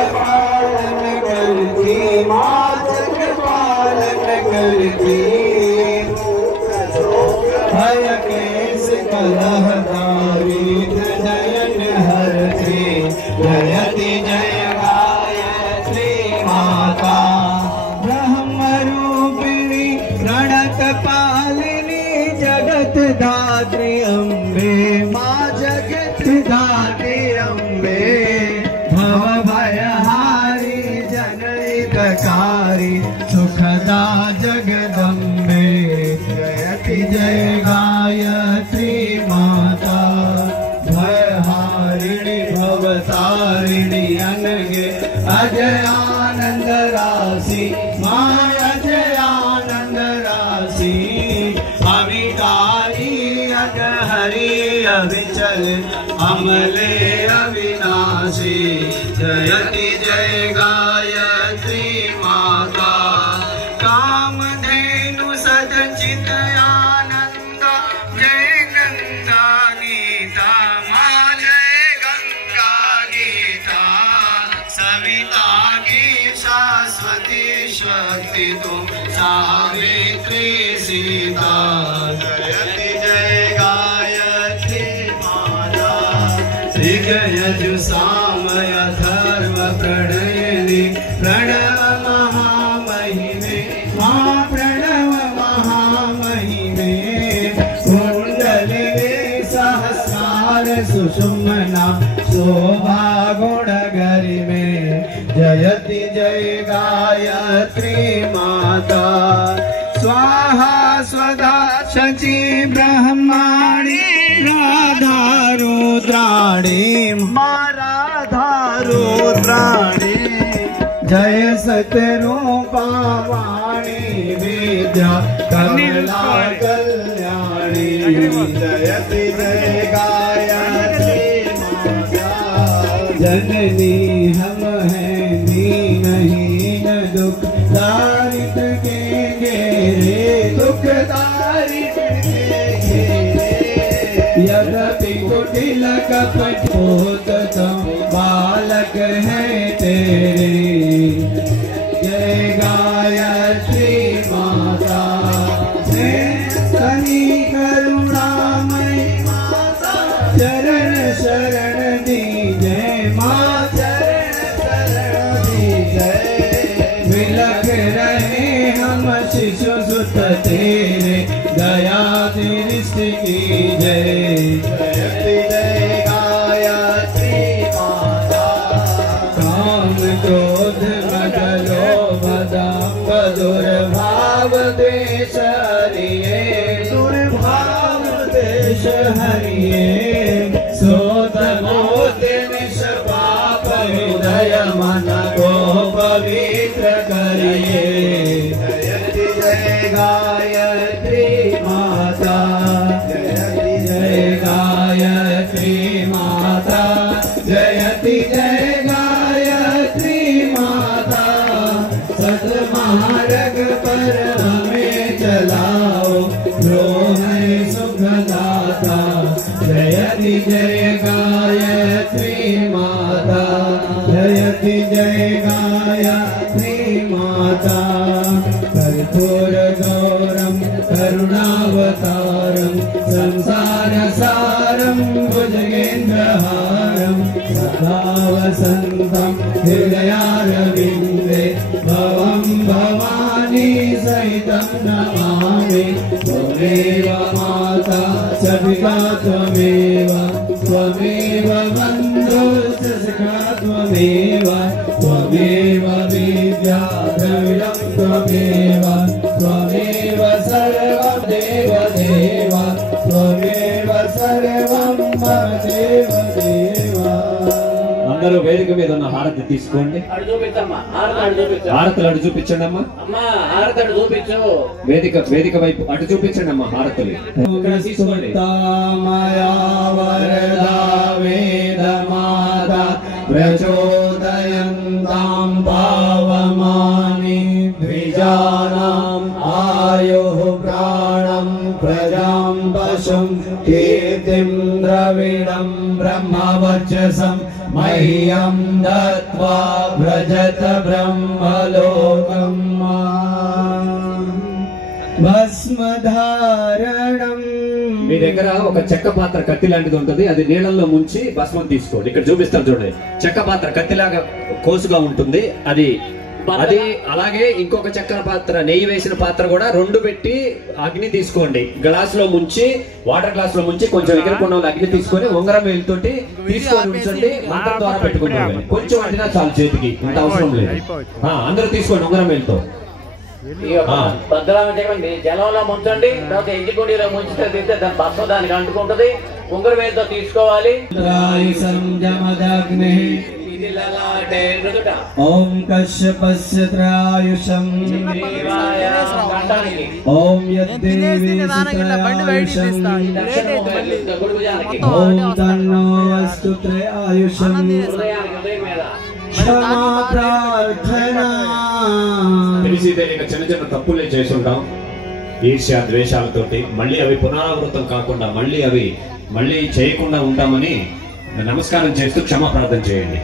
अजय आनंद राशि माँ अजय आनंद राशि अविकारी अगहरी अविचल अमले अविनाशी जयति जय गायत्री माता कामधेनु सदचित आनंद जय गंगा गीता माँ जय गंगा गीता सविता की शाश्वती शक्ति तुम सावित्री सीता जयति जय गायत्री माता ऋग्यजु सामय धर्म प्रणयिनी प्रणव महामहिमे माँ प्रणव महामहिमे कुंडली सहस्रार सुषुम्ना शोभा गुण गरिमे जयति जय गायत्री माता स्वाहा स्वधा शची ब्रह्माणी राधा रुद्राणी माँ राधा रुद्राणी जय सतरूपा वाणी विद्या कमला कल्याणी जयति जय गायत्री माता जननी हम हैं दीनहीन दुख दारिद्र के घेरे दुख दारिद्र के घेरे यद्यपि कुटिल कपटोत तुम बालक है तेरे जय गायत्री माता तनी करुणामयी माता चरण शरण दी जय माँ चरण शरण दी जय विलख रहे हम शिशु सुत तेरे दया दृष्टि की जय जयति जय गायत्री माता काम क्रोध मद लोभ दंभ दुर्भाव देश हरिये दुर्भाव देश हरिये सोत मोद निष्पाप हृदय मन को पवित्र करिए जयति जय गायत्री माता जयति जय गायत्री माता जयति जय गायत्री माता सतमार्ग पर हमें चलाओ जो है सुखदाता जयति जय गायत्री माता जयति जय गायत्री माता कर्पूर गौरम करुणावतारम संसार सारम भुजगेन्द्रहारम सदा वसंतम हृदयारविंदे भवं भवानी सहितं नमामि त्वमेव माता सविता त्वमेव त्वमेव बन्धुश्च सखा त्वमेव त्वमेव विद्या द्रविडं त्वमेव त्वमेव सर्वं देव देव त्वमेव सर्वं मम देव देव అందరూ వేదిక మీద ఉన్న హారతి తీసుకోండి అడు చూపించమ్మా హారతి అడు చూపించు హారతులు అటు చూపించండి అమ్మా అమ్మా హారతి అడు చూపించు వేదిక వైపు అటు చూపించండి అమ్మా హారతులు ఇక్కడ తీసుకోండి మయా వరదా వేద మాతా ప్రచోదయంతాం పావమాని ద్విజానాం ఆయుః ప్రాణం ప్రజాం పశుం కీర్తిం ద్రవిడం బ్రహ్మవర్చసం మహ్యం దత్వా వ్రజత బ్రహ్మలోకం భస్మధారణం. మీ దగ్గర ఒక చెక్క పాత్ర కత్తి లాంటిది ఉంటుంది, అది నీళ్ళల్లో ముంచి భస్మం తీసుకోండి. ఇక్కడ చూపిస్తాను చూడండి, చెక్క పాత్ర కత్తిలాగా కోసుగా ఉంటుంది అది. అలాగే ఇంకొక చక్కెర పాత్ర, నెయ్యి వేసిన పాత్ర కూడా రెండు పెట్టి అగ్ని తీసుకోండి. గ్లాస్ లో ముంచి, వాటర్ గ్లాస్ లో ముంచి కొంచెం ఎగిరికొన్న అగ్ని తీసుకొని ఉంగరం వేలుతోటి తీసుకొని ఉంచండి. మంత్రం ద్వారా పెట్టుకుంటారు, కొంచెం అంటినా చాలు చేతికి, ఇంత అవసరం లేదు. అందరూ తీసుకోండి ఉంగరం వేలుతో. భద్రాండి జలంలో ముంచండి, తర్వాత ఎంజికొండిలో ముంచితే తింటే దాని భస్మ దానికి అంటుకుంటది. ఉంగరం వేలుతో తీసుకోవాలి. ఇది లలాటే నుదుట ఓం కశ్యపస్య త్రయాయుషం దేవాయ కంఠానికి ఓం యద్దేవి త్రయాయుషం ఓం తన్నో అస్తు త్రయాయుషం క్షమా ప్రార్థనా. తెలిసి తెలియక చిన్న చిన్న తప్పులే చేసుంటాం ఈర్ష్య ద్వేషాలతోటి. మళ్ళీ అవి పునరావృతం కాకుండా మళ్ళీ చేయకుండా ఉంటామని నమస్కారం చేస్తూ క్షమా ప్రార్థన చేయండి.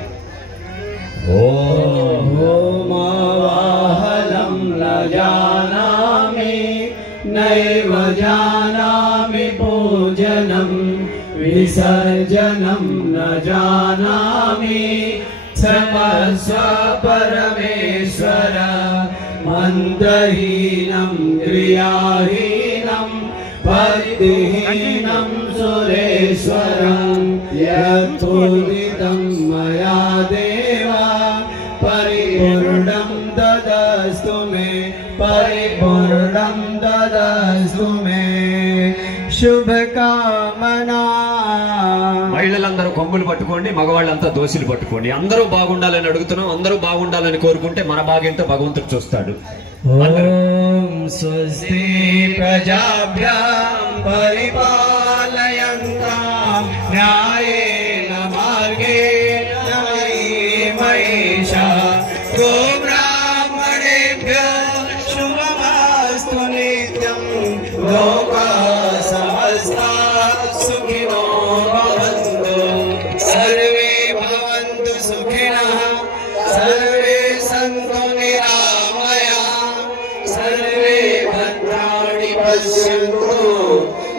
ఓమావాహనం న జానామి నైవ జానామి పూజనం విసర్జనం న జానామి సమస్వ పరమేశ్వర మంత్రహీనం క్రియాహీనం భక్తిహీనం సురేశ్వరం యత్పూజితం మయా దేవ పరిపూర్ణం దదస్తు మే పరిపూర్ణం దదస్తు మే శుభకామనా. మహిళలందరూ కొమ్ములు పట్టుకోండి, మగవాళ్ళంతా దోశలు పట్టుకోండి. అందరూ బాగుండాలని అడుగుతున్నాం. అందరూ బాగుండాలని కోరుకుంటే మన బాగేంటో భగవంతుడు చూస్తాడు. ఓం స్వస్తి ప్రజాభ్యాం పరిపాలయంతాం న్యాయేన మార్గేణ మహిషా గోబ్రాహ్మణేభ్యో శుభమస్తు నిత్యం లోకా సమస్తా సుఖినో భవంతు సర్వే భవంతు సుఖినః సర్వే సంతు నిరామయా సర్వే భద్రాణి పశ్యంతు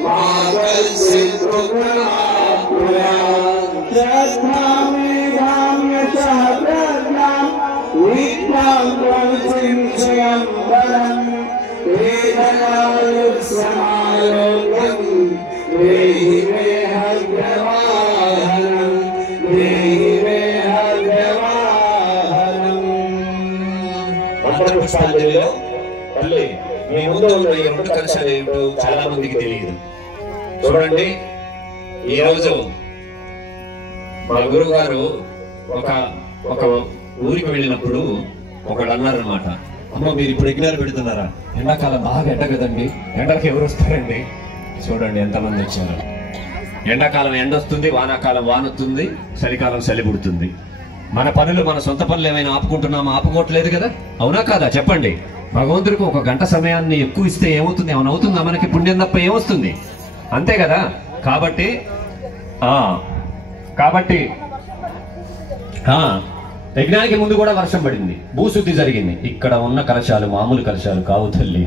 మా కశ్చిత్ దుఃఖమాప్నుయాత్. శ్రద్ధాం మేధాం యశః ప్రజ్ఞాం విద్యాం ప్రవృత్తిం క్షయం బలం వేదనాయుస్సమాయోగ్యం దేహి మే హవ్యవాహనం దేహి మే హవ్యవాహనం. మంత్రపుష్పాంజలిలో తల్లి మీ ముందు ఉన్న ఈ రెండు కలశాలు ఏమిటో చాలా మందికి తెలియదు. చూడండి, ఈ రోజు మా గురువు గారు ఒక ఊరికి వెళ్ళినప్పుడు ఒకళ్ళు అన్నారనమాట, అమ్మ మీరు ఇప్పుడు యజ్ఞాలు పెడుతున్నారా? ఎండాకాలం బాగా ఎండ కదండి, ఎండకి ఎవరు వస్తారండి? చూడండి ఎంతమంది వచ్చారు. ఎండాకాలం ఎండ వస్తుంది, వానాకాలం వాన వస్తుంది, చలికాలం చలి పుడుతుంది. మన పనులు, మన సొంత పనులు ఏమైనా ఆపుకుంటున్నామా? ఆపుకోవట్లేదు కదా, అవునా కాదా? చెప్పండి. భగవంతుడికి ఒక గంట సమయాన్ని ఎక్కువ ఇస్తే ఏమవుతుంది? ఏమైనా అవుతుందా? మనకి పుణ్యం తప్ప ఏమొస్తుంది? అంతే కదా. కాబట్టి యజ్ఞానికి ముందు కూడా వర్షం పడింది, భూశుద్ధి జరిగింది. ఇక్కడ ఉన్న కలశాలు మామూలు కలశాలు కావు తల్లి,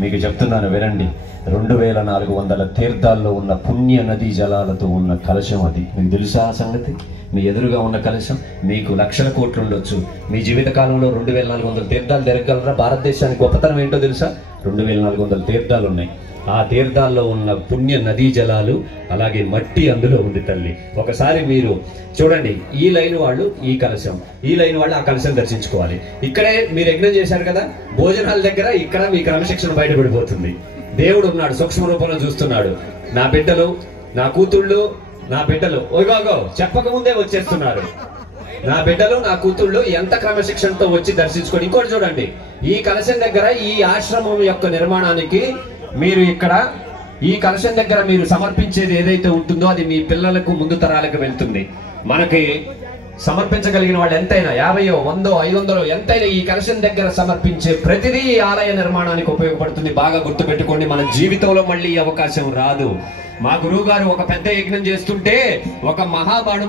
మీకు చెప్తున్నాను వినండి. 2400 తీర్థాల్లో ఉన్న పుణ్య నదీ జలాలతో ఉన్న కలశం అది. మీకు తెలుసా ఆ సంగతి? మీ ఎదురుగా ఉన్న కలశం మీకు లక్షల కోట్లు ఉండొచ్చు. మీ జీవితకాలంలో 2400 తీర్థాలు తిరగలరా? భారతదేశానికి గొప్పతనం ఏంటో తెలుసా? 2400 తీర్థాలు ఉన్నాయి. ఆ తీర్థాల్లో ఉన్న పుణ్య నదీ జలాలు, అలాగే మట్టి అందులో ఉంది తల్లి. ఒకసారి మీరు చూడండి, ఈ లైన్ వాళ్ళు ఈ కలశం, ఈ లైన్ వాళ్ళు ఆ కలశం దర్శించుకోవాలి. ఇక్కడే మీరు యజ్ఞం చేశారు కదా, భోజనాల దగ్గర ఇక్కడ మీ క్రమశిక్షణ బయటపడిపోతుంది. దేవుడు ఉన్నాడు, సూక్ష్మ రూపంలో చూస్తున్నాడు. నా బిడ్డలు, నా కూతుళ్ళు, నా బిడ్డలు ఓగోగో చెప్పకముందే వచ్చేస్తున్నారు. నా బిడ్డలు, నా కూతుళ్ళు ఎంత క్రమశిక్షణతో వచ్చి దర్శించుకొని. ఇంకోటి చూడండి, ఈ కలశం దగ్గర ఈ ఆశ్రమం యొక్క నిర్మాణానికి మీరు ఇక్కడ ఈ కలశం దగ్గర మీరు సమర్పించేది ఏదైతే ఉంటుందో అది మీ పిల్లలకు, ముందు తరాలకు వెళ్తుంది. మనకి సమర్పించగలిగిన వాళ్ళు ఎంతైనా 50, 100, 500 ఎంతైనా ఈ కలశం దగ్గర సమర్పించే ప్రతిదీ ఈ ఆలయ నిర్మాణానికి ఉపయోగపడుతుంది. బాగా గుర్తుపెట్టుకోండి, మన జీవితంలో మళ్ళీ ఈ అవకాశం రాదు. మా గురువు గారు ఒక పెద్ద యజ్ఞం చేస్తుంటే ఒక మహానుభావుడు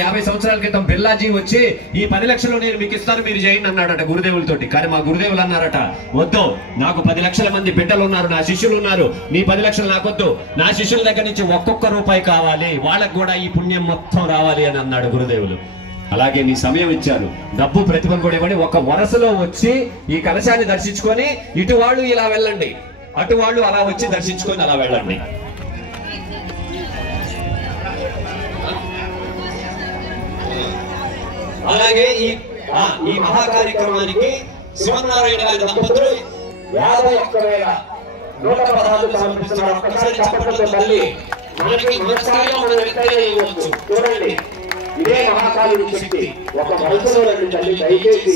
50 సంవత్సరాల క్రితం బిర్లాజీ వచ్చి ఈ 10 లక్షలు నేను మీకు ఇస్తాను, మీరు చేయండి అన్నాడట గురుదేవులతోటి. కానీ మా గురుదేవులు అన్నారట, వద్దు, నాకు 10 లక్షల మంది బిడ్డలు ఉన్నారు, నా శిష్యులు ఉన్నారు, నీ 10 లక్షలు నాకొద్దు, నా శిష్యుల దగ్గర నుంచి ఒక్కొక్క రూపాయి కావాలి, వాళ్ళకు కూడా ఈ పుణ్యం మొత్తం రావాలి అని అన్నాడు గురుదేవులు. అలాగే మీ సమయం ఇచ్చారు, డబ్బు ప్రతిఫలం కూడా ఇవ్వండి. ఒక వరసలో వచ్చి ఈ కలశాన్ని దర్శించుకొని ఇటు వాళ్ళు ఇలా వెళ్ళండి, అటు వాళ్ళు అలా వచ్చి దర్శించుకొని అలా వెళ్ళండి. అలాగే ఈ మహా కార్యక్రమానికి శివనారాయణ గారి దంపతులు 51,116 సమర్పిస్తున్నారు. ఒక్కసారి చెప్పడంతో తల్లి మనకి మన స్థాయిలో మనం ఎంతైనా ఇవ్వచ్చు. చూడండి, ఇదే మహాకాళి శక్తి. ఒక మనసులో రండి తల్లి, దయచేసి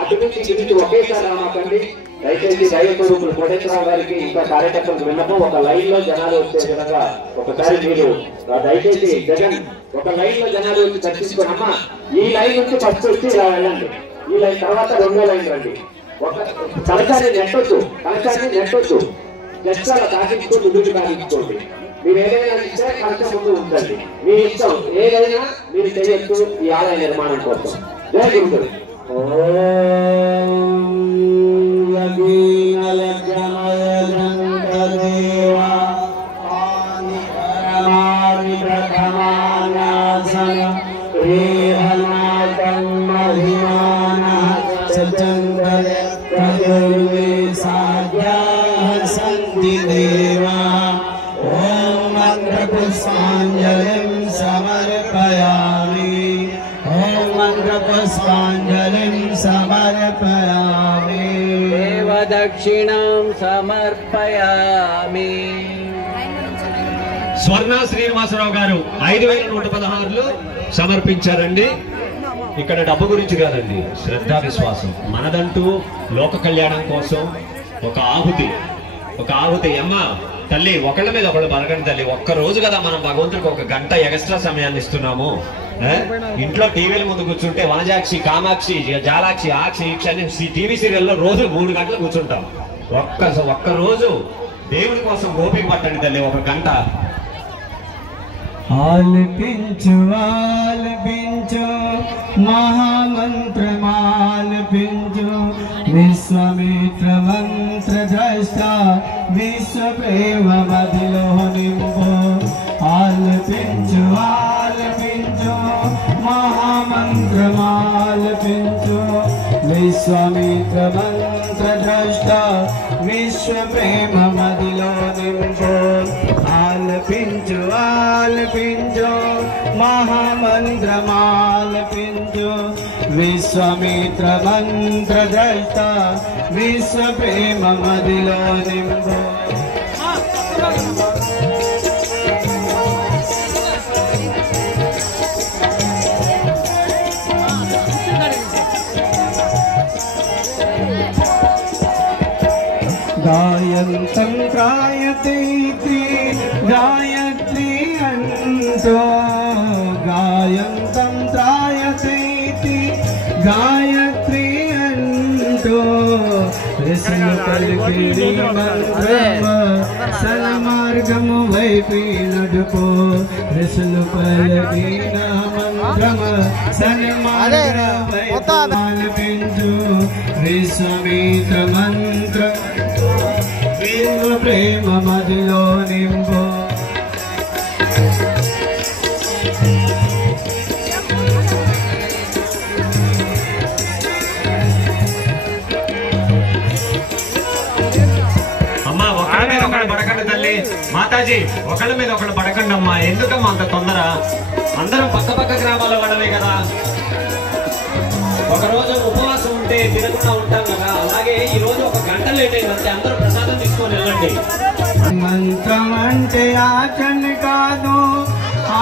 అటు నుంచి ఇటు నుంచి ఒకేసారి రామాకండి. దయచేసి దైవ స్వరూపులు కోటేశ్వరరావు గారికి ఇంకా కార్యకర్తలకు విన్నపం, ఒక లైన్ లో జనాలు వచ్చే విధంగా ఒకసారి మీరు దయచేసి జగన్ ఒక లైన్ లో జనాలు వచ్చి దర్శించుకుని, అమ్మా ఈ లైన్ నుంచి ఫస్ట్ వచ్చి ఇలా వెళ్ళండి, ఈ లైన్ తర్వాత రెండో లైన్ రండి. ఒక కలశాన్ని నెట్టొచ్చు, కలశాన్ని నెట్టొచ్చు, జస్ట్ అలా తాకించుకొని ముందుకు తాకించుకోండి. మీరు ఏదైనా ఇస్తే కలశం ముందు ఉంచండి, మీ ఇష్టం ఏదైనా మీరు చేయొచ్చు ఈ ఆలయ నిర్మాణం కోసం. జై గురువులు. पुष्पांजलिं समर्पयामि। ओम मंत्रपुष्पांजलिं समर्पयामि। देवदक्षिणां समर्पयामि। స్వర్ణ శ్రీనివాసరావు గారు 5116 సమర్పించారండి. ఇక్కడ డబ్బు గురించి కాదండి, శ్రద్ధా విశ్వాసం మనదంటూ లోక కళ్యాణం కోసం ఒక ఆహుతి అమ్మ తల్లి, ఒకళ్ళ మీద ఒకళ్ళు బలగండి తల్లి. ఒక్క రోజు కదా మనం భగవంతుడికి ఒక గంట ఎక్స్ట్రా సమయాన్ని ఇస్తున్నాము. ఇంట్లో టీవీల ముందు కూర్చుంటే వనజాక్షి, కామాక్షి, జాలాక్షి, ఆక్షి, ఈక్షి అని టీవీ సీరియల్లో రోజు 3 గంటలు కూర్చుంటాం. ఒక్క రోజు దేవుడి కోసం ఓపిక పట్టండి తల్లి, ఒక గంట. ఆలపించు ఆలపించు మహామంత్రమాలపించు విశ్వమిత్ర మంత్ర ద్రష్ట విశ్వ ప్రేమ మదిలో నింపు. ఆలపించు ఆలపించు మహామంత్రమాలపించు విశ్వమిత్ర మంత్ర ద్రష్ట విశ్వ ప్రేమ మదిలో నింపు. ఆలపించు ఆలపించు మహామంత్రమాలపించు విశ్వమిత్ర మంత్ర ద్రష్ట విశ్వ ప్రేమ మదిలో నింపు. గాయంతం త్రాయతే గాయత్రి అంటో గాయంతం త్రాయతే గాయత్రి అంటో ఋషులు పలికిడి మంత్రమ సన్మార్గము వైపు నడుపో. ఋషులు పలికిన మంత్రమ సన్మార్గం వైపు ఆలపించు విశ్వమిత్ర మంత్ర విశ్వ ప్రేమ మదిలో నింపు. అమ్మా ఒకళ్ళ మీద ఒకళ్ళు పడకండి తల్లి. మాతాజీ ఒకళ్ళ మీద ఒకళ్ళు పడకండి అమ్మా, ఎందుకమ్మా అంత తొందర? అందరం పక్క గ్రామాల వాళ్ళమే కదా. ఒక రోజు ఉపవాసం ఉంటే తినకుండా ఉంటాం కదా, అలాగే ఈ రోజు ఒక గంట లేట్ అయిందంటే అందరూ ప్రసాదం తీసుకొని వెళ్ళండి. మంత్రం అంటే ఆచరణ కాదు,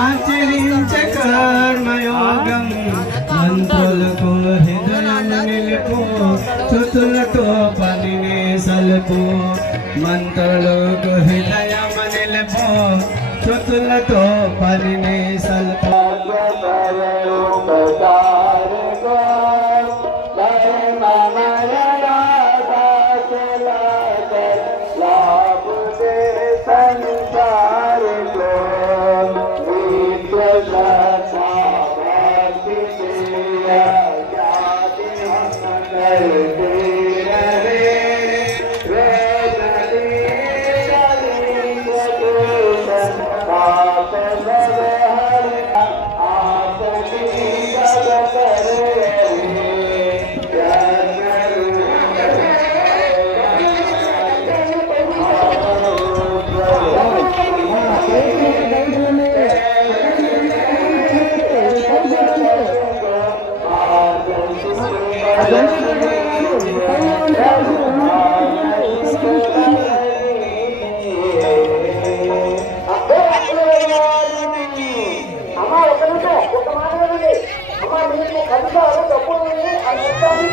ఆచరించే కర్మయోగం. మంత్రులకు హృదయం నిలుపు, తుతులతో పనినే సలుపు. మంత్రులకు హృదయం నిలుపు, తుతులతో పనినే సలుపు. అన్నింటినీ కలుపుతారు డబ్బులు ఆ శబ్దాన్ని